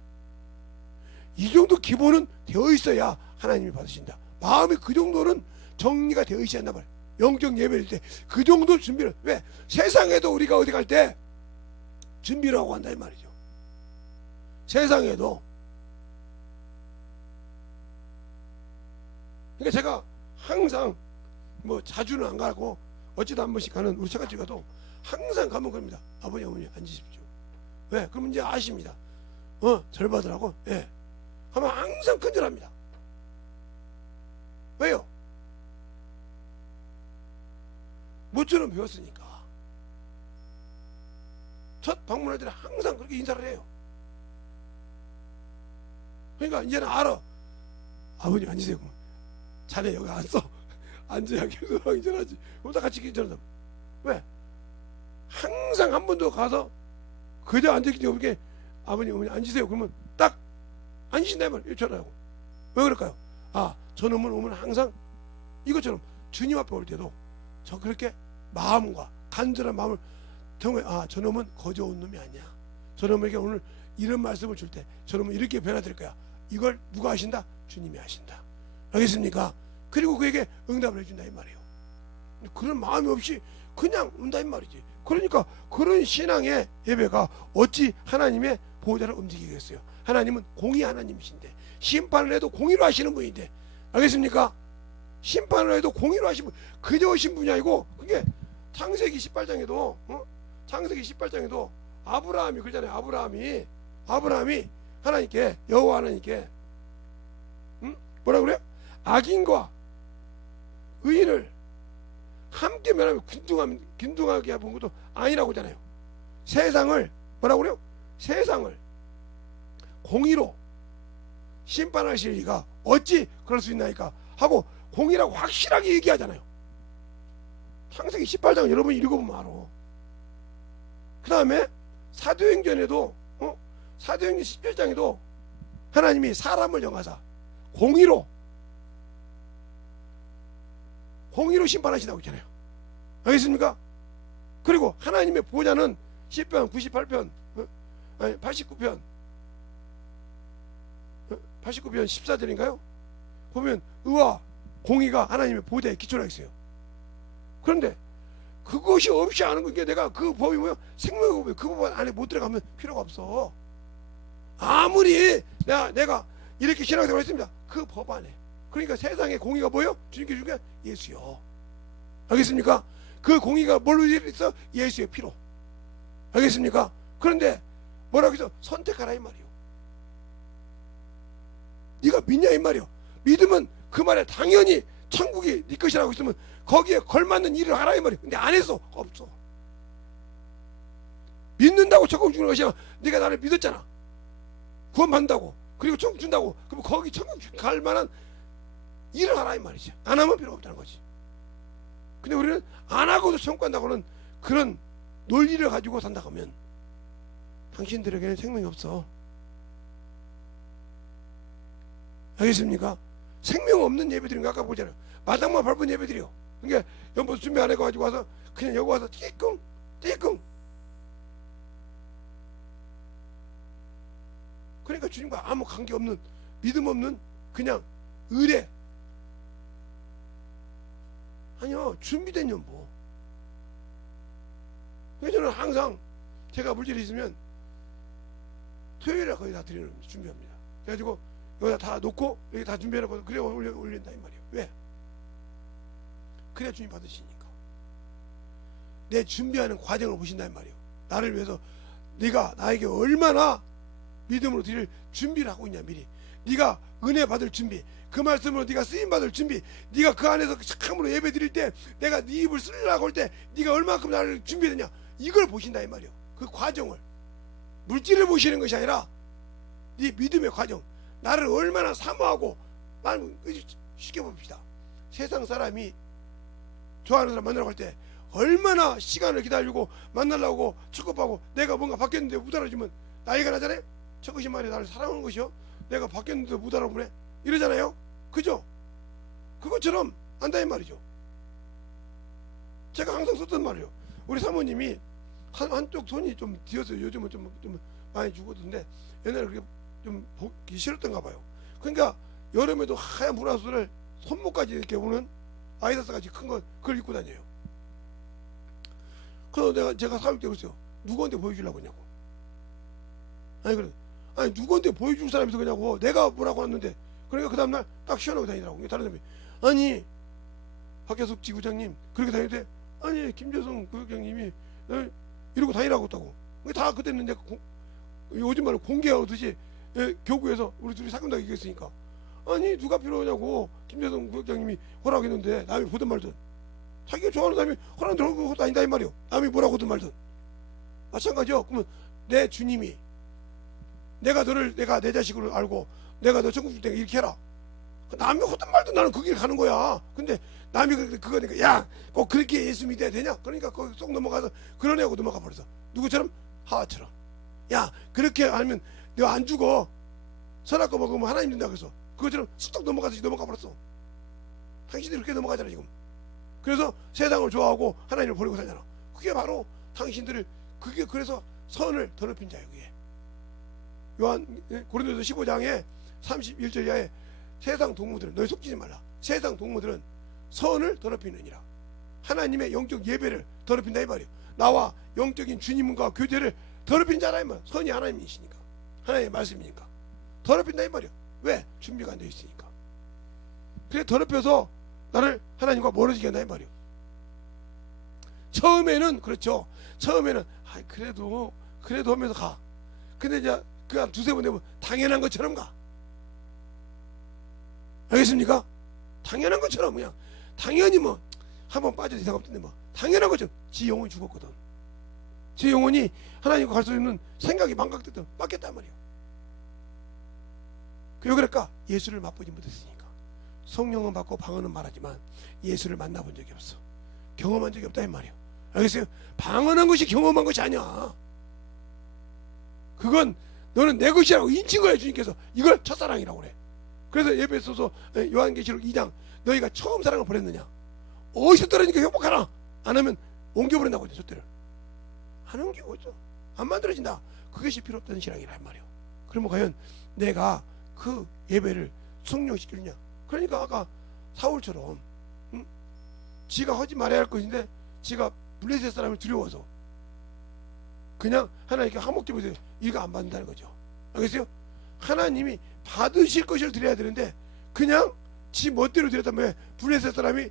이 정도 기본은 되어 있어야 하나님이 받으신다. 마음이 그 정도는 정리가 되어 있어야 한단 말이야. 영적 예배일 때 그 정도 준비를. 왜? 세상에도 우리가 어디 갈 때 준비를 하고 한다 이 말이죠. 세상에도. 그러니까 제가 항상 뭐 자주는 안 가고 어찌도 한 번씩 가는 우리 처갓집 가도 항상 가면 그럽니다. 아버지 어머니 앉으십시오. 왜? 그러면 이제 아십니다. 절 받으라고. 예. 하면 항상 큰절합니다. 왜요? 모처럼 배웠으니까. 첫 방문할 때는 항상 그렇게 인사를 해요. 그러니까 이제는 알아. 아버님 앉으세요. 자네 여기 앉어. 앉아야 교도랑 인전하지. 그럼 다 같이 인전한다. 왜? 항상 한 번도 가서 그저 앉아있기 때문에 아버님 어머니 앉으세요. 그러면 딱 앉으신다 말이에요. 전화하고. 왜 그럴까요? 아, 저놈은 오면 항상 이것처럼 주님 앞에 올 때도 저 그렇게 마음과 간절한 마음을 통해 저놈은 거저 온 놈이 아니야. 저놈에게 오늘 이런 말씀을 줄 때 저놈은 이렇게 변화될 거야. 이걸 누가 하신다? 주님이 하신다. 알겠습니까? 그리고 그에게 응답을 해준다 이 말이에요. 그런 마음이 없이 그냥 온다 이 말이지. 그러니까 그런 신앙의 예배가 어찌 하나님의 보호자를 움직이겠어요. 하나님은 공의 하나님이신데 심판을 해도 공의로 하시는 분인데. 알겠습니까? 심판을 해도 공의로 하시는 분. 그저 오신 분이 아니고 그게 창세기 18장에도 창세기 18장에도 아브라함이 그러잖아요. 아브라함이 하나님께 여호와 하나님께 뭐라 그래요? 악인과 의인을 함께 면하면 균등하게 본 것도 아니라고 하잖아요. 세상을 뭐라고 그래요? 세상을 공의로 심판하실 리가 어찌 그럴 수 있나이까 하고 공의라고 확실하게 얘기하잖아요. 창세기 18장 여러분이 읽어보면 알아. 그 다음에 사도행전에도 사도행전 17장에도 하나님이 사람을 정하사 공의로 심판하신다고 했잖아요. 알겠습니까? 그리고 하나님의 보호자는 10편 98편 89편 14절인가요? 보면 의와 공의가 하나님의 보호자에 기초라 있어요. 그런데 그것이 없이 아는 거니까 내가 그 법이 뭐예요? 생명의 법이에요. 그 법 안에 못 들어가면 필요가 없어. 아무리 내가 이렇게 신앙생활을 했습니다. 그 법 안에. 그러니까 세상의 공의가 뭐예요? 주님께 준 게 예수요. 알겠습니까? 그 공의가 뭘로 있어? 예수의 피로. 알겠습니까? 그런데 뭐라고 해서 선택하라 이 말이요. 네가 믿냐 이 말이요. 믿으면 그 말에 당연히 천국이 네 것이라고 있으면 거기에 걸맞는 일을 하라 이 말이요. 근데 안 했어. 없어. 믿는다고 천국 주는 것이 아니라 네가 나를 믿었잖아. 구원받는다고. 그리고 천국 준다고. 그럼 거기 천국 갈 만한 일을 하라 이 말이지. 안 하면 필요 없다는 거지. 근데 우리는 안 하고도 천국 간다고는 그런 논리를 가지고 산다 하면 당신들에게는 생명이 없어. 알겠습니까? 생명 없는 예배드린 거 아까 보잖아요. 마당만 밟은 예배드려. 그러니까 연보도 준비 안 해가지고 와서 그냥 여기 와서 띠꿍 그러니까 주님과 아무 관계없는 믿음 없는 그냥 의뢰. 아니요, 준비된 연보. 그래서 저는 항상 제가 물질이 있으면 토요일에 거의 다 드리는 준비합니다. 그래가지고 여기다 다 놓고 여기 다 준비해놓고 그래 올린다 이 말이에요. 왜? 그래야 주님 받으시니까. 내 준비하는 과정을 보신다 이 말이에요. 나를 위해서 네가 나에게 얼마나 믿음으로 드릴 준비를 하고 있냐 미리. 네가 은혜 받을 준비, 그 말씀으로 네가 쓰임 받을 준비, 네가 그 안에서 참으로 예배 드릴 때 내가 네 입을 쓰려고 할 때 네가 얼마큼 나를 준비했냐, 이걸 보신다 이 말이에요. 그 과정을, 물질을 보시는 것이 아니라 네 믿음의 과정, 나를 얼마나 사모하고. 쉽게 봅시다. 세상 사람이 좋아하는 사람 만나러 갈 때 얼마나 시간을 기다리고 만나려고 축복하고, 내가 뭔가 바뀌었는데 못 알아주면 나이가 나잖아요. 저것이 말이야 나를 사랑하는 것이요, 내가 바뀌었는데 못 알아보네 이러잖아요. 그죠? 그것처럼 안다 이 말이죠. 제가 항상 썼던 말이에요. 우리 사모님이 한쪽 손이 좀 뒤어서 요즘은 좀 많이 죽었는데 옛날에 그렇게 좀 보기 싫었던가 봐요. 그러니까 여름에도 하얀 브라우스를 손목까지 이렇게 오는 아이다스같이 큰 거 그걸 입고 다녀요. 그래서 제가 사올 때 그랬어요. 누구한테 보여주려고 하냐고. 아니 누구한테 보여줄 사람이 그냐고. 내가 뭐라고 했는데. 그러니까 그 다음날 딱 시원하고 다니더라고. 다른 사람이 아니 박혜숙 지구장님 그렇게 다니는데, 아니 김재성 부국장님이 이러고 다니라고 했다고. 다 그때는 내가 요즘 말로 공개하듯이 교구에서 우리 둘이 사귄다고 얘기했으니까, 아니 누가 필요하냐고. 김재성 부국장님이 허락했는데 남이 보든 말든, 자기가 좋아하는 사람이 허락 들어오고 다닌다 이 말이요. 남이 뭐라고 하든 말든 마찬가지요. 그러면 내 주님이 내가 내 자식으로 알고 내가 너 천국 줄 테니까 이렇게 해라. 남이 하든 말든 나는 그 길 가는 거야. 근데 남이 그거니까 야 꼭 그렇게 예수 믿어야 되냐? 그러니까 거기 쏙 넘어가서 그러냐고 넘어가 버려서. 누구처럼? 하와처럼. 야 그렇게 하면 너 안 죽어. 선악과 먹으면 하나님 준다 그래서 그것처럼 쑥 넘어가서 넘어가 버렸어. 당신들이 그렇게 넘어가잖아 지금. 그래서 세상을 좋아하고 하나님을 버리고 살잖아. 그게 바로 당신들을, 그게 그래서 선을 더럽힌 자예요. 그게 고린도서 15장에 31절 이하에 세상 동무들은, 너희 속지지 말라. 세상 동무들은 선을 더럽히느니라. 하나님의 영적 예배를 더럽힌다 이 말이에요. 나와 영적인 주님과 교제를 더럽힌 자라 이 말이에요. 선이 하나님이시니까, 하나님의 말씀이니까 더럽힌다 이 말이에요. 왜? 준비가 안 되어 있으니까. 그래 더럽혀서 나를 하나님과 멀어지게 한다 이 말이에요. 처음에는 그렇죠. 처음에는 그래도 하면서 가. 근데 이제 그 한 두세 번 되면 당연한 것처럼 가. 알겠습니까? 당연한 것처럼 그냥 당연히 뭐 한번 빠져도 이상 없던데 뭐 당연한 것처럼. 지 영혼이 죽었거든. 지 영혼이 하나님과 갈 수 있는 생각이 망각됐던 빡겠단 말이에요. 왜 그럴까? 예수를 맛보지 못했으니까. 성령은 받고 방언은 말하지만 예수를 만나본 적이 없어. 경험한 적이 없다 이 말이에요. 알겠어요? 방언한 것이 경험한 것이 아니야. 그건 너는 내 것이라고 인친 거야. 주님께서 이걸 첫사랑이라고 그래. 그래서 에베소서 요한계시록 2장 너희가 처음 사랑을 버렸느냐, 어디서 떨어지니까 회복하라. 안 하면 옮겨버린다고 했죠. 촛대를 안 옮기고 있죠. 안 만들어진다. 그것이 필요 없다는 신앙이라 말이에요. 그러면 과연 내가 그 예배를 성령시키느냐. 그러니까 아까 사울처럼 지가 하지 말아야 할 것인데 지가 블레셋 사람을 두려워서 그냥 하나님께 화목제물에서 이거 안 받는다는 거죠. 알겠어요? 하나님이 받으실 것을 드려야 되는데 그냥 지 멋대로 드렸단 말이에요. 블레셋 사람이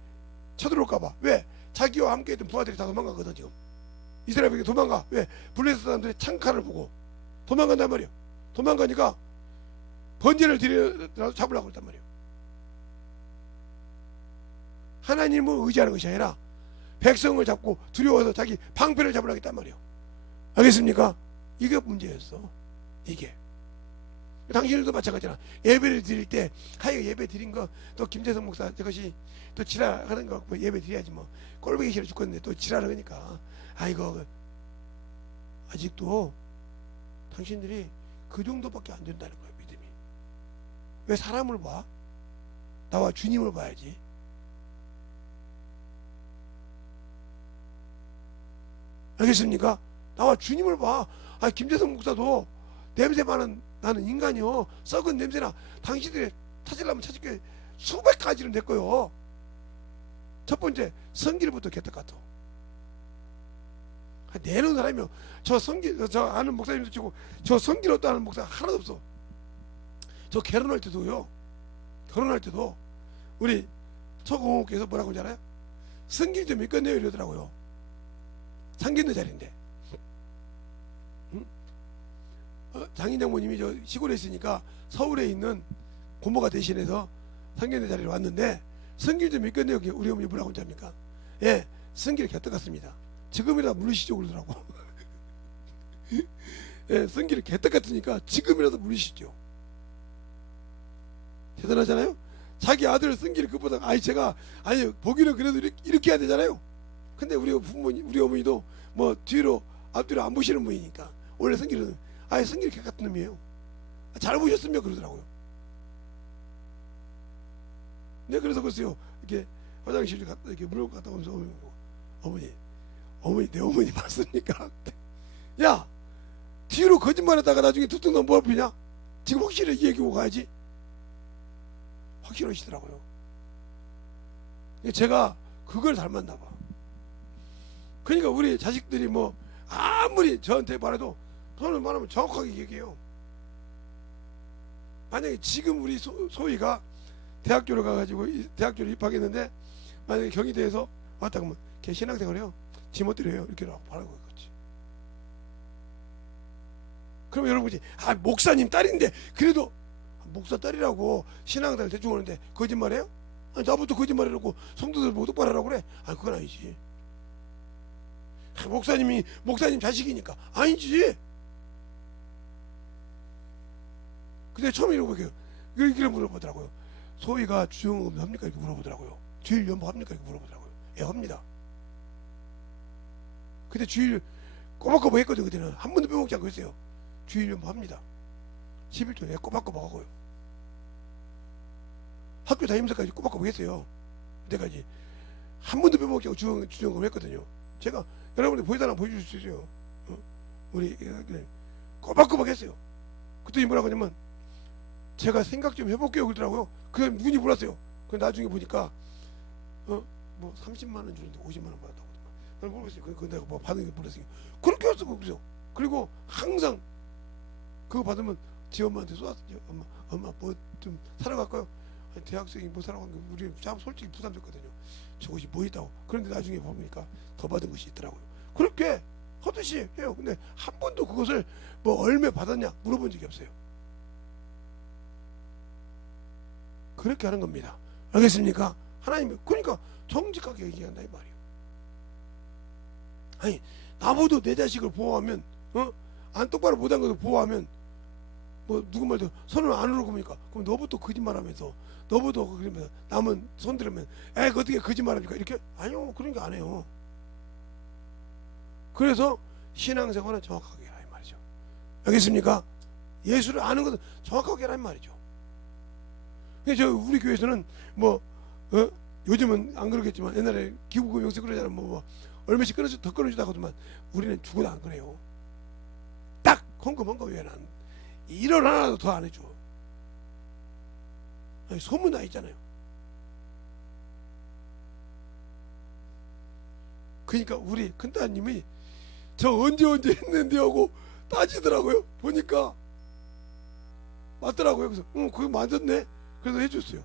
쳐들어올까봐. 왜? 자기와 함께 있던 부하들이 다 도망가거든 지금. 이스라엘에게 도망가. 왜? 블레셋 사람들의 창칼을 보고 도망간단 말이에요. 도망가니까 번제를 드려서 잡으려고 했단 말이에요. 하나님을 의지하는 것이 아니라 백성을 잡고 두려워서 자기 방패를 잡으려고 했단 말이에요. 알겠습니까? 이게 문제였어. 이게 당신들도 마찬가지잖아. 예배를 드릴 때 하여 예배 드린 거 또 김재성 목사 저것이 또 지랄하는 거 뭐 예배 드려야지 뭐 꼴보기 싫어 죽겠는데 또 지랄하니까 아이고 아직도 당신들이 그 정도밖에 안 된다는 거예요. 믿음이. 왜 사람을 봐? 나와 주님을 봐야지. 알겠습니까? 나와 주님을 봐. 아, 김재성 목사도 냄새 많은 나는 인간이요. 썩은 냄새나 당신들이 찾으려면 찾을 게 수백 가지를 냈고요. 첫 번째 성기를부터 개떡 같아. 내놓은 사람이요. 저 아는 목사님도 치고 저 성기로 또 아는 목사 하나도 없어. 저 결혼할 때도요. 결혼할 때도 우리 초공호께서 뭐라고 하지 않아요? 성길 좀 있겠네요 이러더라고요. 상견례 자리인데. 응? 장인 장모님이 저 시골에 있으니까 서울에 있는 고모가 대신해서 상견례 자리에 왔는데 성길 좀 있겠네요. 우리 어머니 뭐라고 합니까? 예, 성길 개떡 같습니다. 지금이라도 물으시죠 그러더라고. 예, 성길이 개떡 같으니까 지금이라도 물으시죠. 대단하잖아요. 자기 아들 성길이 그보다 제가 보기는 그래도 이렇게 해야 되잖아요. 근데 우리 부모님 우리 어머니도 뭐 뒤로 앞뒤로 안 보시는 분이니까 원래 성길은 성길이 개 같은 놈이에요. 잘 보셨으면 그러더라고요. 네, 그래서 글쎄요 이렇게 화장실 갔다 이렇게 물을 갔다 오면서 어머니 내 어머니 봤습니까? 야 뒤로 거짓말했다가 나중에 툭툭 너 뭐 피냐? 지금 확실히 얘기하고 가야지. 확실하시더라고요. 제가 그걸 닮았나 봐. 그러니까 우리 자식들이 뭐 아무리 저한테 말해도 저는 말하면 정확하게 얘기해요. 만약에 지금 우리 소희가 대학교를 가가지고 대학교를 입학했는데 만약에 경희대에서 왔다 그러면 걔 신앙생활해요. 지멋대로해요. 이렇게 말하고 있겠지. 그러면 여러분이 목사님 딸인데 그래도 목사 딸이라고 신앙생활 대충 하는데 거짓말해요? 나부터 거짓말해놓고 성도들 뭐 똑바로 하라고 그래? 그건 아니지. 목사님 자식이니까 아니지. 근데 처음에 이렇게 물어보더라고요. 소희가 주영음 합니까? 이렇게 물어보더라고요. 주일 연보 합니까? 이렇게 물어보더라고요. 예, 합니다. 근데 주일 꼬박꼬박 했거든. 그때는 한 번도 빼먹지 않고 했어요. 주일 연보 합니다. 11조에 꼬박꼬박 하고요. 학교 다니면서까지 꼬박꼬박 했어요. 그때까지 한 번도 빼먹지 않고 주영음 했거든요. 제가 여러분들 보여달라면 보여줄 수 있어요. 우리 꼬박꼬박 했어요. 그랬더니 뭐라고 하냐면 제가 생각 좀 해볼게요 그러더라고요. 그게 누군지 몰랐어요. 그 나중에 보니까 뭐 30만 원 주는데 50만 원 받았다고. 그걸 모르겠어요. 그 내가 뭐 받은 게 몰랐어요. 그렇게 했어 그죠. 그리고 항상 그거 받으면 지 엄마한테 쏘았어요. 엄마 뭐 좀 사러 갈까요? 대학생이 뭐 사러 간 게 우리 참 솔직히 부담됐거든요. 저것이 뭐 있다고. 그런데 나중에 보니까 더 받은 것이 있더라고요. 그렇게 하듯이 해요. 근데 한 번도 그것을 뭐 얼마 받았냐 물어본 적이 없어요. 그렇게 하는 겁니다. 알겠습니까? 하나님이 그러니까 정직하게 얘기한다 이 말이에요. 나보다 내 자식을 보호하면 안 똑바로 못한 것을 보호하면 뭐 누구 말도 손을 안 으르고 보니까 그럼 너부터 거짓말하면서 너부터 그러면 남은 손 들으면 그 어떻게 거짓말합니까? 이렇게 아니요 그런 게 안 해요. 그래서 신앙생활은 정확하게 해라 이 말이죠. 알겠습니까? 예수를 아는 것은 정확하게 해라 이 말이죠. 저 우리 교회에서는 뭐 요즘은 안 그러겠지만 옛날에 기부금 영세 그러잖아요. 뭐 얼마씩 더 끊어주다가 하더만 우리는 죽어도 안 그래요. 딱 헌금한 거 외에는 일을 하나도 더 안 해줘. 소문 나 있잖아요. 그러니까 우리 큰따님이 저 언제 했는데 하고 따지더라고요. 보니까 맞더라고요. 그래서 그거 맞았네. 그래서 해줬어요.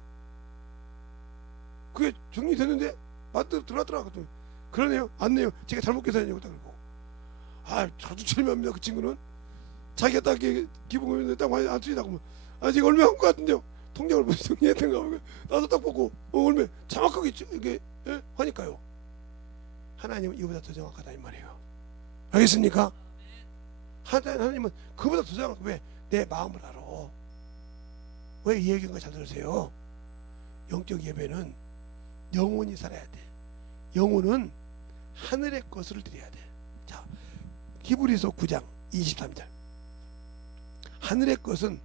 그게 정리됐는데 들어왔더라고요. 그러네요. 안네요. 제가 잘못 계산했냐고 딱 그러고. 자주 철미합니다. 그 친구는 자기가 딱 기부금을 딱 많이 안 쓰이다고 하면 제가 얼마 한 것 같은데요. 통장을 벌써 정리했던가 하고 나도 딱 보고 얼마 정확하게 이게 하니까요. 하나님은 이보다 더 정확하다 이 말이에요. 알겠습니까? 하나님은 그보다 더 정확하고 왜? 내 마음을 알아. 왜 이 얘기인 거 잘 들으세요. 영적 예배는 영혼이 살아야 돼. 영혼은 하늘의 것을 드려야 돼. 자, 히브리서 9장 23절. 하늘의 것은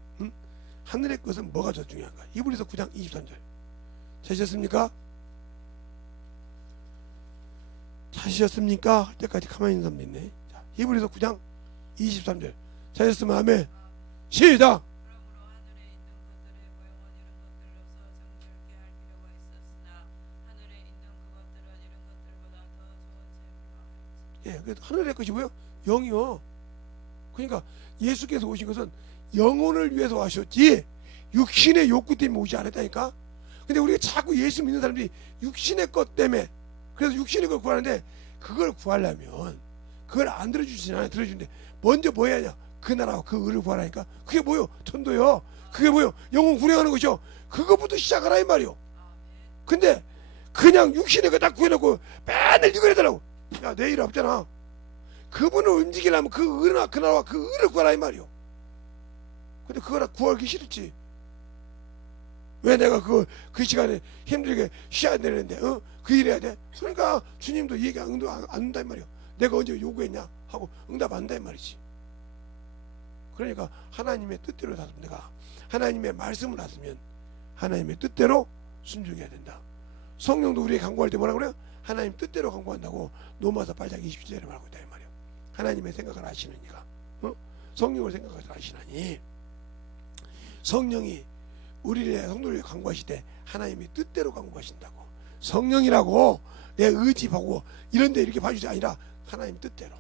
하늘의 것은 뭐가 더 중요한가? 히브리서 9장 23절 찾으셨습니까? 찾으셨습니까? 할 때까지 가만히 있는 사람도 있네. 자, 히브리서 9장 23절 찾으셨으면 아멘. 시작. 그러므로 하늘에 있는 것들의 모형은 이런 것들로서 정결케 할 필요가 있었으나 하늘에 있는 그것들은 이런 것들보다 더 좋은 재물과 같이. 그래서 하늘의 것이 뭐요? 영이요. 그러니까 예수께서 오신 것은 영혼을 위해서 하셨지 육신의 욕구 때문에 오지 않았다니까. 근데 우리가 자꾸 예수 믿는 사람들이 육신의 것 때문에 그래서 육신의 걸 구하는데 그걸 구하려면 그걸 안 들어주시지 않아요. 들어주는데 먼저 뭐 해야 하냐? 그 나라와 그 의를 구하라니까. 그게 뭐요? 천도요. 그게 뭐요? 영혼 구령하는 것이요. 그것부터 시작하라 이 말이요. 근데 그냥 육신의 거 딱 구해놓고 맨날 이거 해달라고. 야, 내 일 없잖아. 그분을 움직이려면 그 의나 그 나라와 그 의를 구하라 이 말이요. 근데 그거라 구하기 싫지. 왜 내가 그 시간에 힘들게 쉬어야 되는데 그 일 해야 돼? 그러니까 주님도 얘기 응답 안 한다 이 말이요. 내가 언제 요구했냐 하고 응답 안 한다 이 말이지. 그러니까 하나님의 뜻대로 살면 내가 하나님의 말씀을 받으면 하나님의 뜻대로 순종해야 된다. 성령도 우리에게 간구할 때 뭐라 그래요? 하나님 뜻대로 간구한다고 로마서 8장 27절에 말하고 있다 이 말이요. 하나님의 생각을 아시는 이가 성령을 생각하지 아시나니 성령이 우리의 성도를 간구하실 때 하나님의 뜻대로 간구하신다고. 성령이라고 내 의지하고 이런데 이렇게 봐주지 아니라 하나님 뜻대로.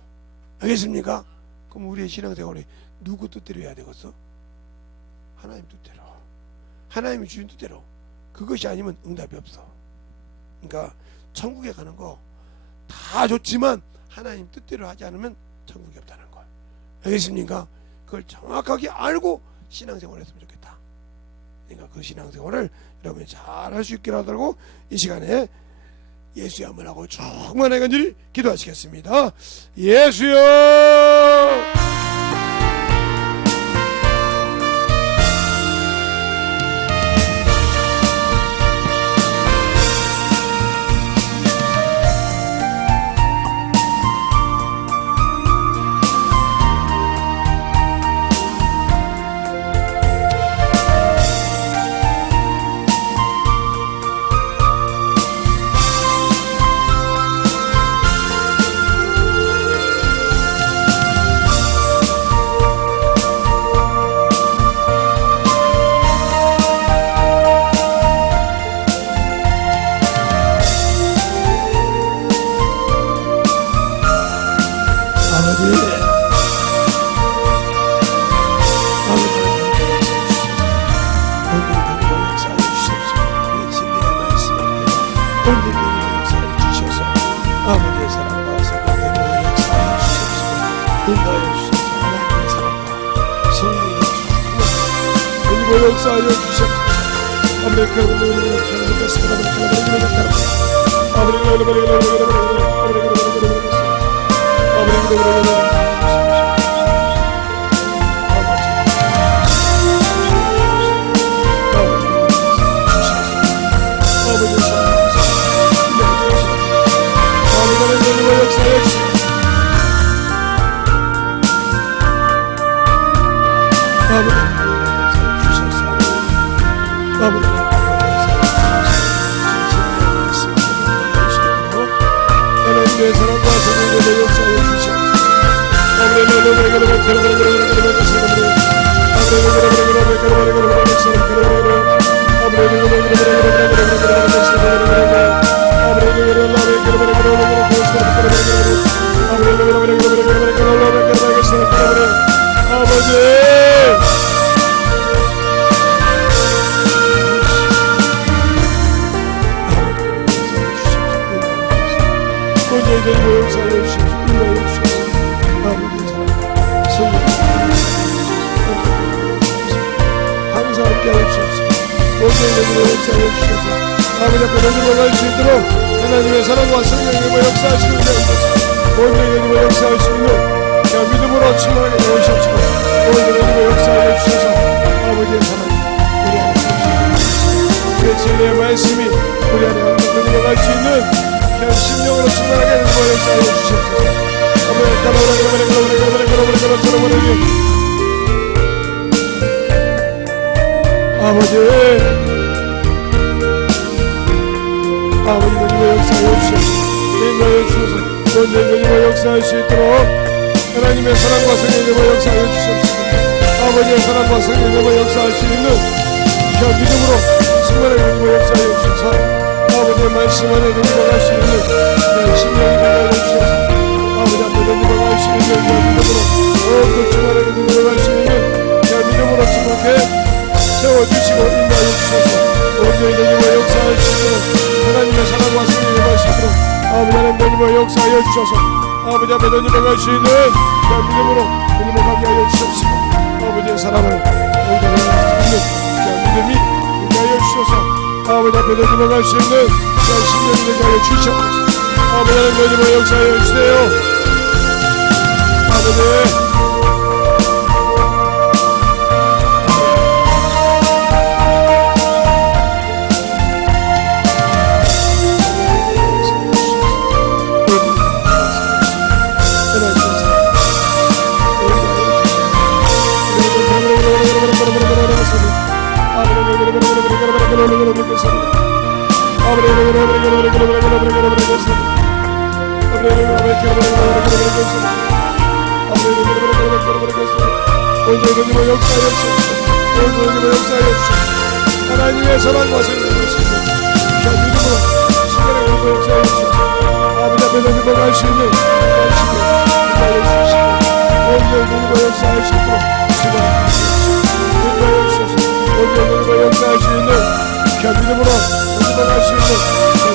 알겠습니까? 그럼 우리의 신앙생활이 누구 뜻대로 해야 되겠어? 하나님 뜻대로. 하나님이 주신 뜻대로. 그것이 아니면 응답이 없어. 그러니까 천국에 가는 거 다 좋지만 하나님 뜻대로 하지 않으면 천국이 없다는 걸. 알겠습니까? 그걸 정확하게 알고 신앙생활을 했으면 좋겠다. 그러니까 그 신앙생활을 여러분이 잘 할 수 있게 하도록 이 시간에 예수의 한번 하고 충만하게 간절히 기도하시겠습니다. 예수여. 아버지의 사랑과 성령의 역사에 주시옵소서. 인도하여 주셔서 하나님의 사랑과 성령의 역사에 역사하여 주시옵소서. 하나님의 사랑과 성령의 역사에 주시옵소서. 항상 함께하여 주옵소서. 아버지 앞에 너희를 올라갈 수 있도록 하나님의 사랑과 성령의 역사하시는 자이옵소서. 오늘의 역사할 수 있는 믿음으로 충만하게 되어주옵소서. 오늘의 역사하여 주셔서 아버지의 사랑 우리 안에 주옵소서. 그의 진리의 말씀이 우리 안에 항상 흘러갈 수 있는 현 심령으로 충만하게 역사하여 주시옵소서. 아버지 아버지 하나님의 역사하여 주셔서 인도하여 주셔서 온전히 역사할 수 있도록 하나님의 사랑과 성령의 역사하여 주옵소서. 아버지의 사랑과 성령의 역사할 수 있는 그 믿음으로 승만의 역사하여 주셔서 아버지의 말씀 안에 들어갈 수 있는 신령이 되게 주셔서 아버지 앞에 들어갈 수 있는 그 믿음으로 더욱더 충만하게 들어갈 수 있는 그 믿음으로 충만하게 세워주시고 인도하여 주셔서 온전히 역사할 수 있도록 하나님의 사랑과 성령의 말씀으로 아버지 하나님의 역사하여 주셔서 아버지 앞에 던져갈 수 있는 그 믿음으로 믿음을 가게 하여 주옵시고 아버지의 사랑을 온전히 할 수 있는 그 믿음이 있게 하여 주셔서 아버지 앞에 던져갈 수 있는 그 신령이 되게 하여 주시옵소서. 아버지 하나님의 역사하여 주세요. 아버지 하나님의 사랑과 성령의 말씀으로 믿음으로 신령의 역사하여 주셔서 아버지 앞에 넘어갈 수 있는 말씀을 인도하여 주시고 온전히 역사할 수 있도록 인도하여 주셔서 온전히 역사할 수 있는 그 믿음으로 넘어갈 수 있는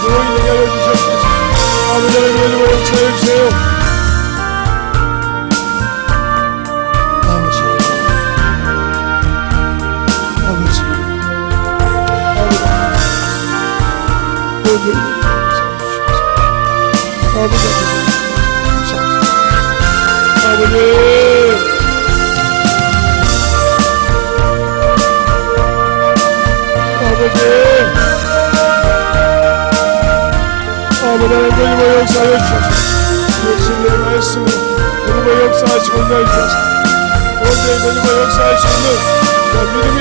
영원히 되게 하여 주시옵소서. 아버지 하나님 역사하여 주세요. 하나님 역사하여 주셔서 예수님의 말씀을 하나님 역사하시고 인도하여 주셔서 온전히 하나님 역사하시는 믿음이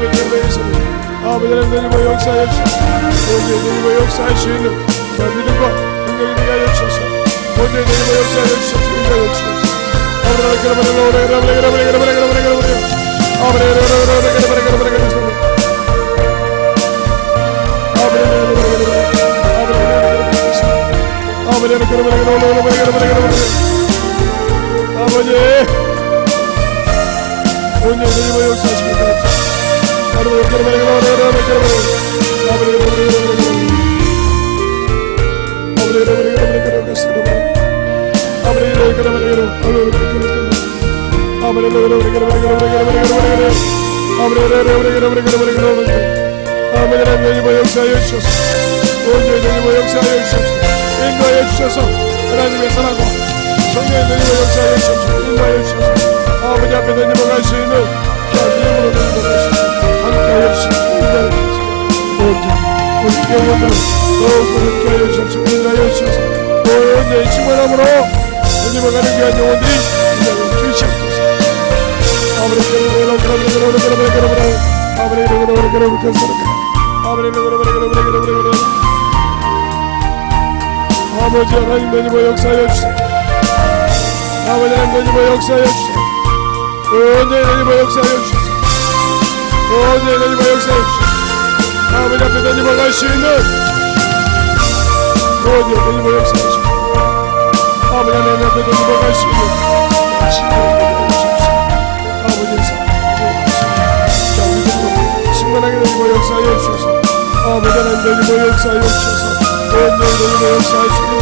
되게 하여 주셔서 아버지 하나님 역사하여 주셔서 온전히 역사할 수 있는 믿음과 능력이 되게 하여 주셔서 온전히 역사하여 주셔서 인도하여 주셔서 역사하여 주셔서 온전히 역사하여 주셔서 인도하여 주셔서 하나님의 사랑과 성령의 역사하여 주셔서 인도하여 주셔서 아버지 앞에 넘어갈 수 있는 믿음으로 넘어갈 수 있는 함께하여 주셔서 인도하여 주셔서 온전히 우리 영혼들을 더욱더 함께하여 주셔서 인도하여 주셔서 온전히 충만함으로 넘어가는 귀한 영혼들이 인도하여 주시옵소서. 아버지 하나님 되니 역사하여 주세요. 아버지 하나님 되니 역사하여 주세요. 온전히 되니 역사하여 주셔서 온전히 되니 역사하여 주셔서 아버지 앞에 되니 갈 수 있는 온전히 되니 역사하여 주셔서 아버지 하나님 앞에 되니 갈 수 있는 신령을 되게 주옵소서. 아버지의 사랑 믿음으로 충만하게 되니 역사하여 주셔서 아버지 하나님 되니 역사하여 주셔서 온전히 되니 역사할 수 있는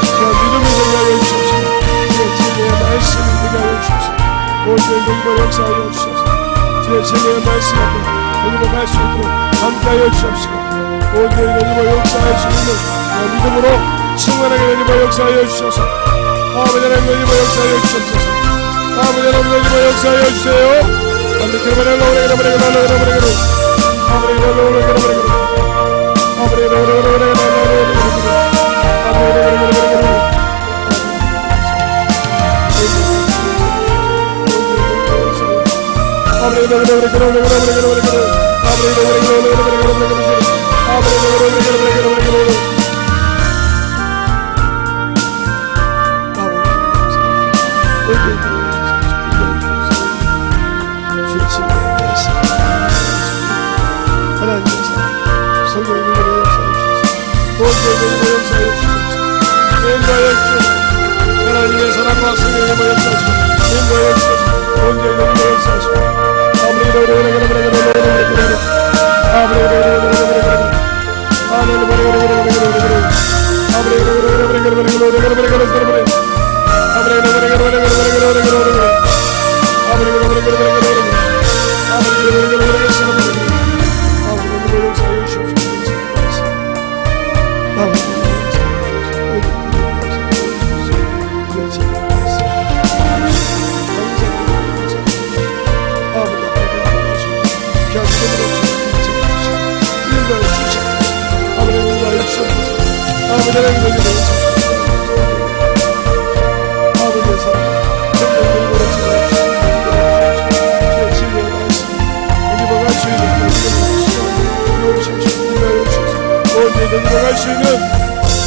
그 믿음을 되게 하여 주옵소서. 주의 진리의 말씀을 되게 하여 주옵소서. 온전히 되니 역사하여 주셔서 주의 진리의 말씀 앞에 되니 갈 수 있도록 함께하여 주옵시고 온전히 되니 역사할 수 있는 그 믿음으로 충만하게 되니 역사하여 주셔서 아버지 하나님 되니 역사하여 주옵소서. 아버지 하나님 되니 역사하여 주세요. 아버지 하나님의 사랑과 성령의 역사하시고 인도하여 주시옵소서. 온전히 역사하시고 갈 수 있는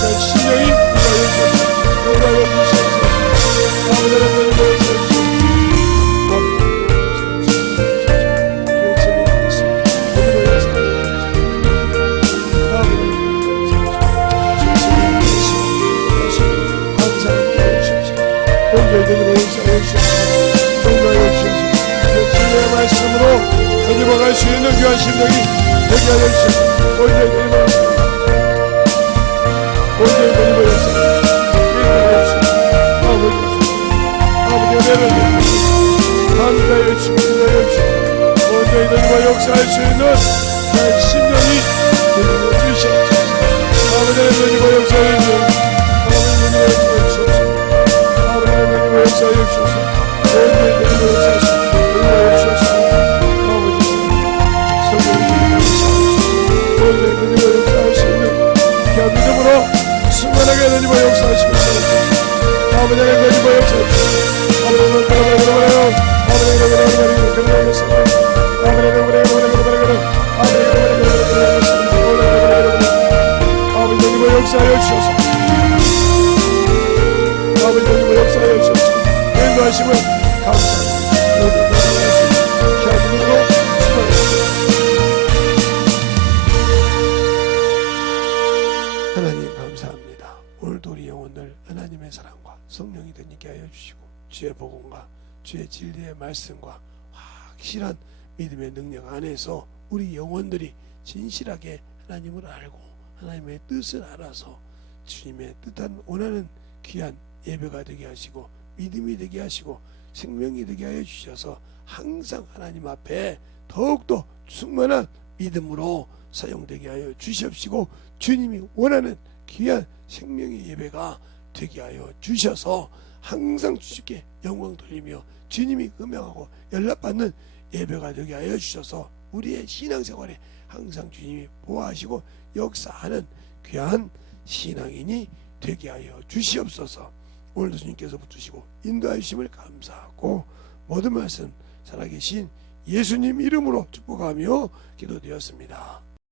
신령이 인도하여 주시옵소서. 아버지 하나님 갈 수 있는 귀한 심령이 되게 하여 주시옵소서. 온전히 되게 하여 주시옵소서. 아버지 은혜를 감사하여 주시옵소서. 온전히 되게 역사할 수 있는 귀한 심령이 되게 하여 주시옵소서. 아버지 되게 역사하여 주시옵소서. 아버지 되게 역사하여 주시옵소서. 온전히 되게 역사하여 주시옵소서. 믿음으로 충만하게 되니버 역사하시고 아버지 하나님 되니버 역사하시고 아버지 되니버 역사하여 주셔서 아버지 되니버 역사하여 주셔서 인도하심을 감사합니다. 하나님 감사합니다. 오늘도 우리 영혼들 하나님의 사랑과 성령이 되게 하여 주시고 주의 복음과 주의 진리의 말씀과 확실한 믿음의 능력 안에서 우리 영혼들이 진실하게 하나님을 알고 하나님의 뜻을 알아서 주님의 뜻한 원하는 귀한 예배가 되게 하시고 믿음이 되게 하시고 생명이 되게 하여 주셔서 항상 하나님 앞에 더욱더 충만한 믿음으로 사용되게 하여 주시옵시고 주님이 원하는 귀한 생명의 예배가 되게 하여 주셔서 항상 주님께 영광 돌리며 주님이 음행하고 연락받는 예배가 되게 하여 주셔서 우리의 신앙생활에 항상 주님이 보호하시고 역사하는 귀한 신앙인이 되게 하여 주시옵소서. 오늘도 주님께서 붙드시고 인도하여 주심을 감사하고 모든 말씀 살아계신 예수님 이름으로 축복하며 기도드렸습니다.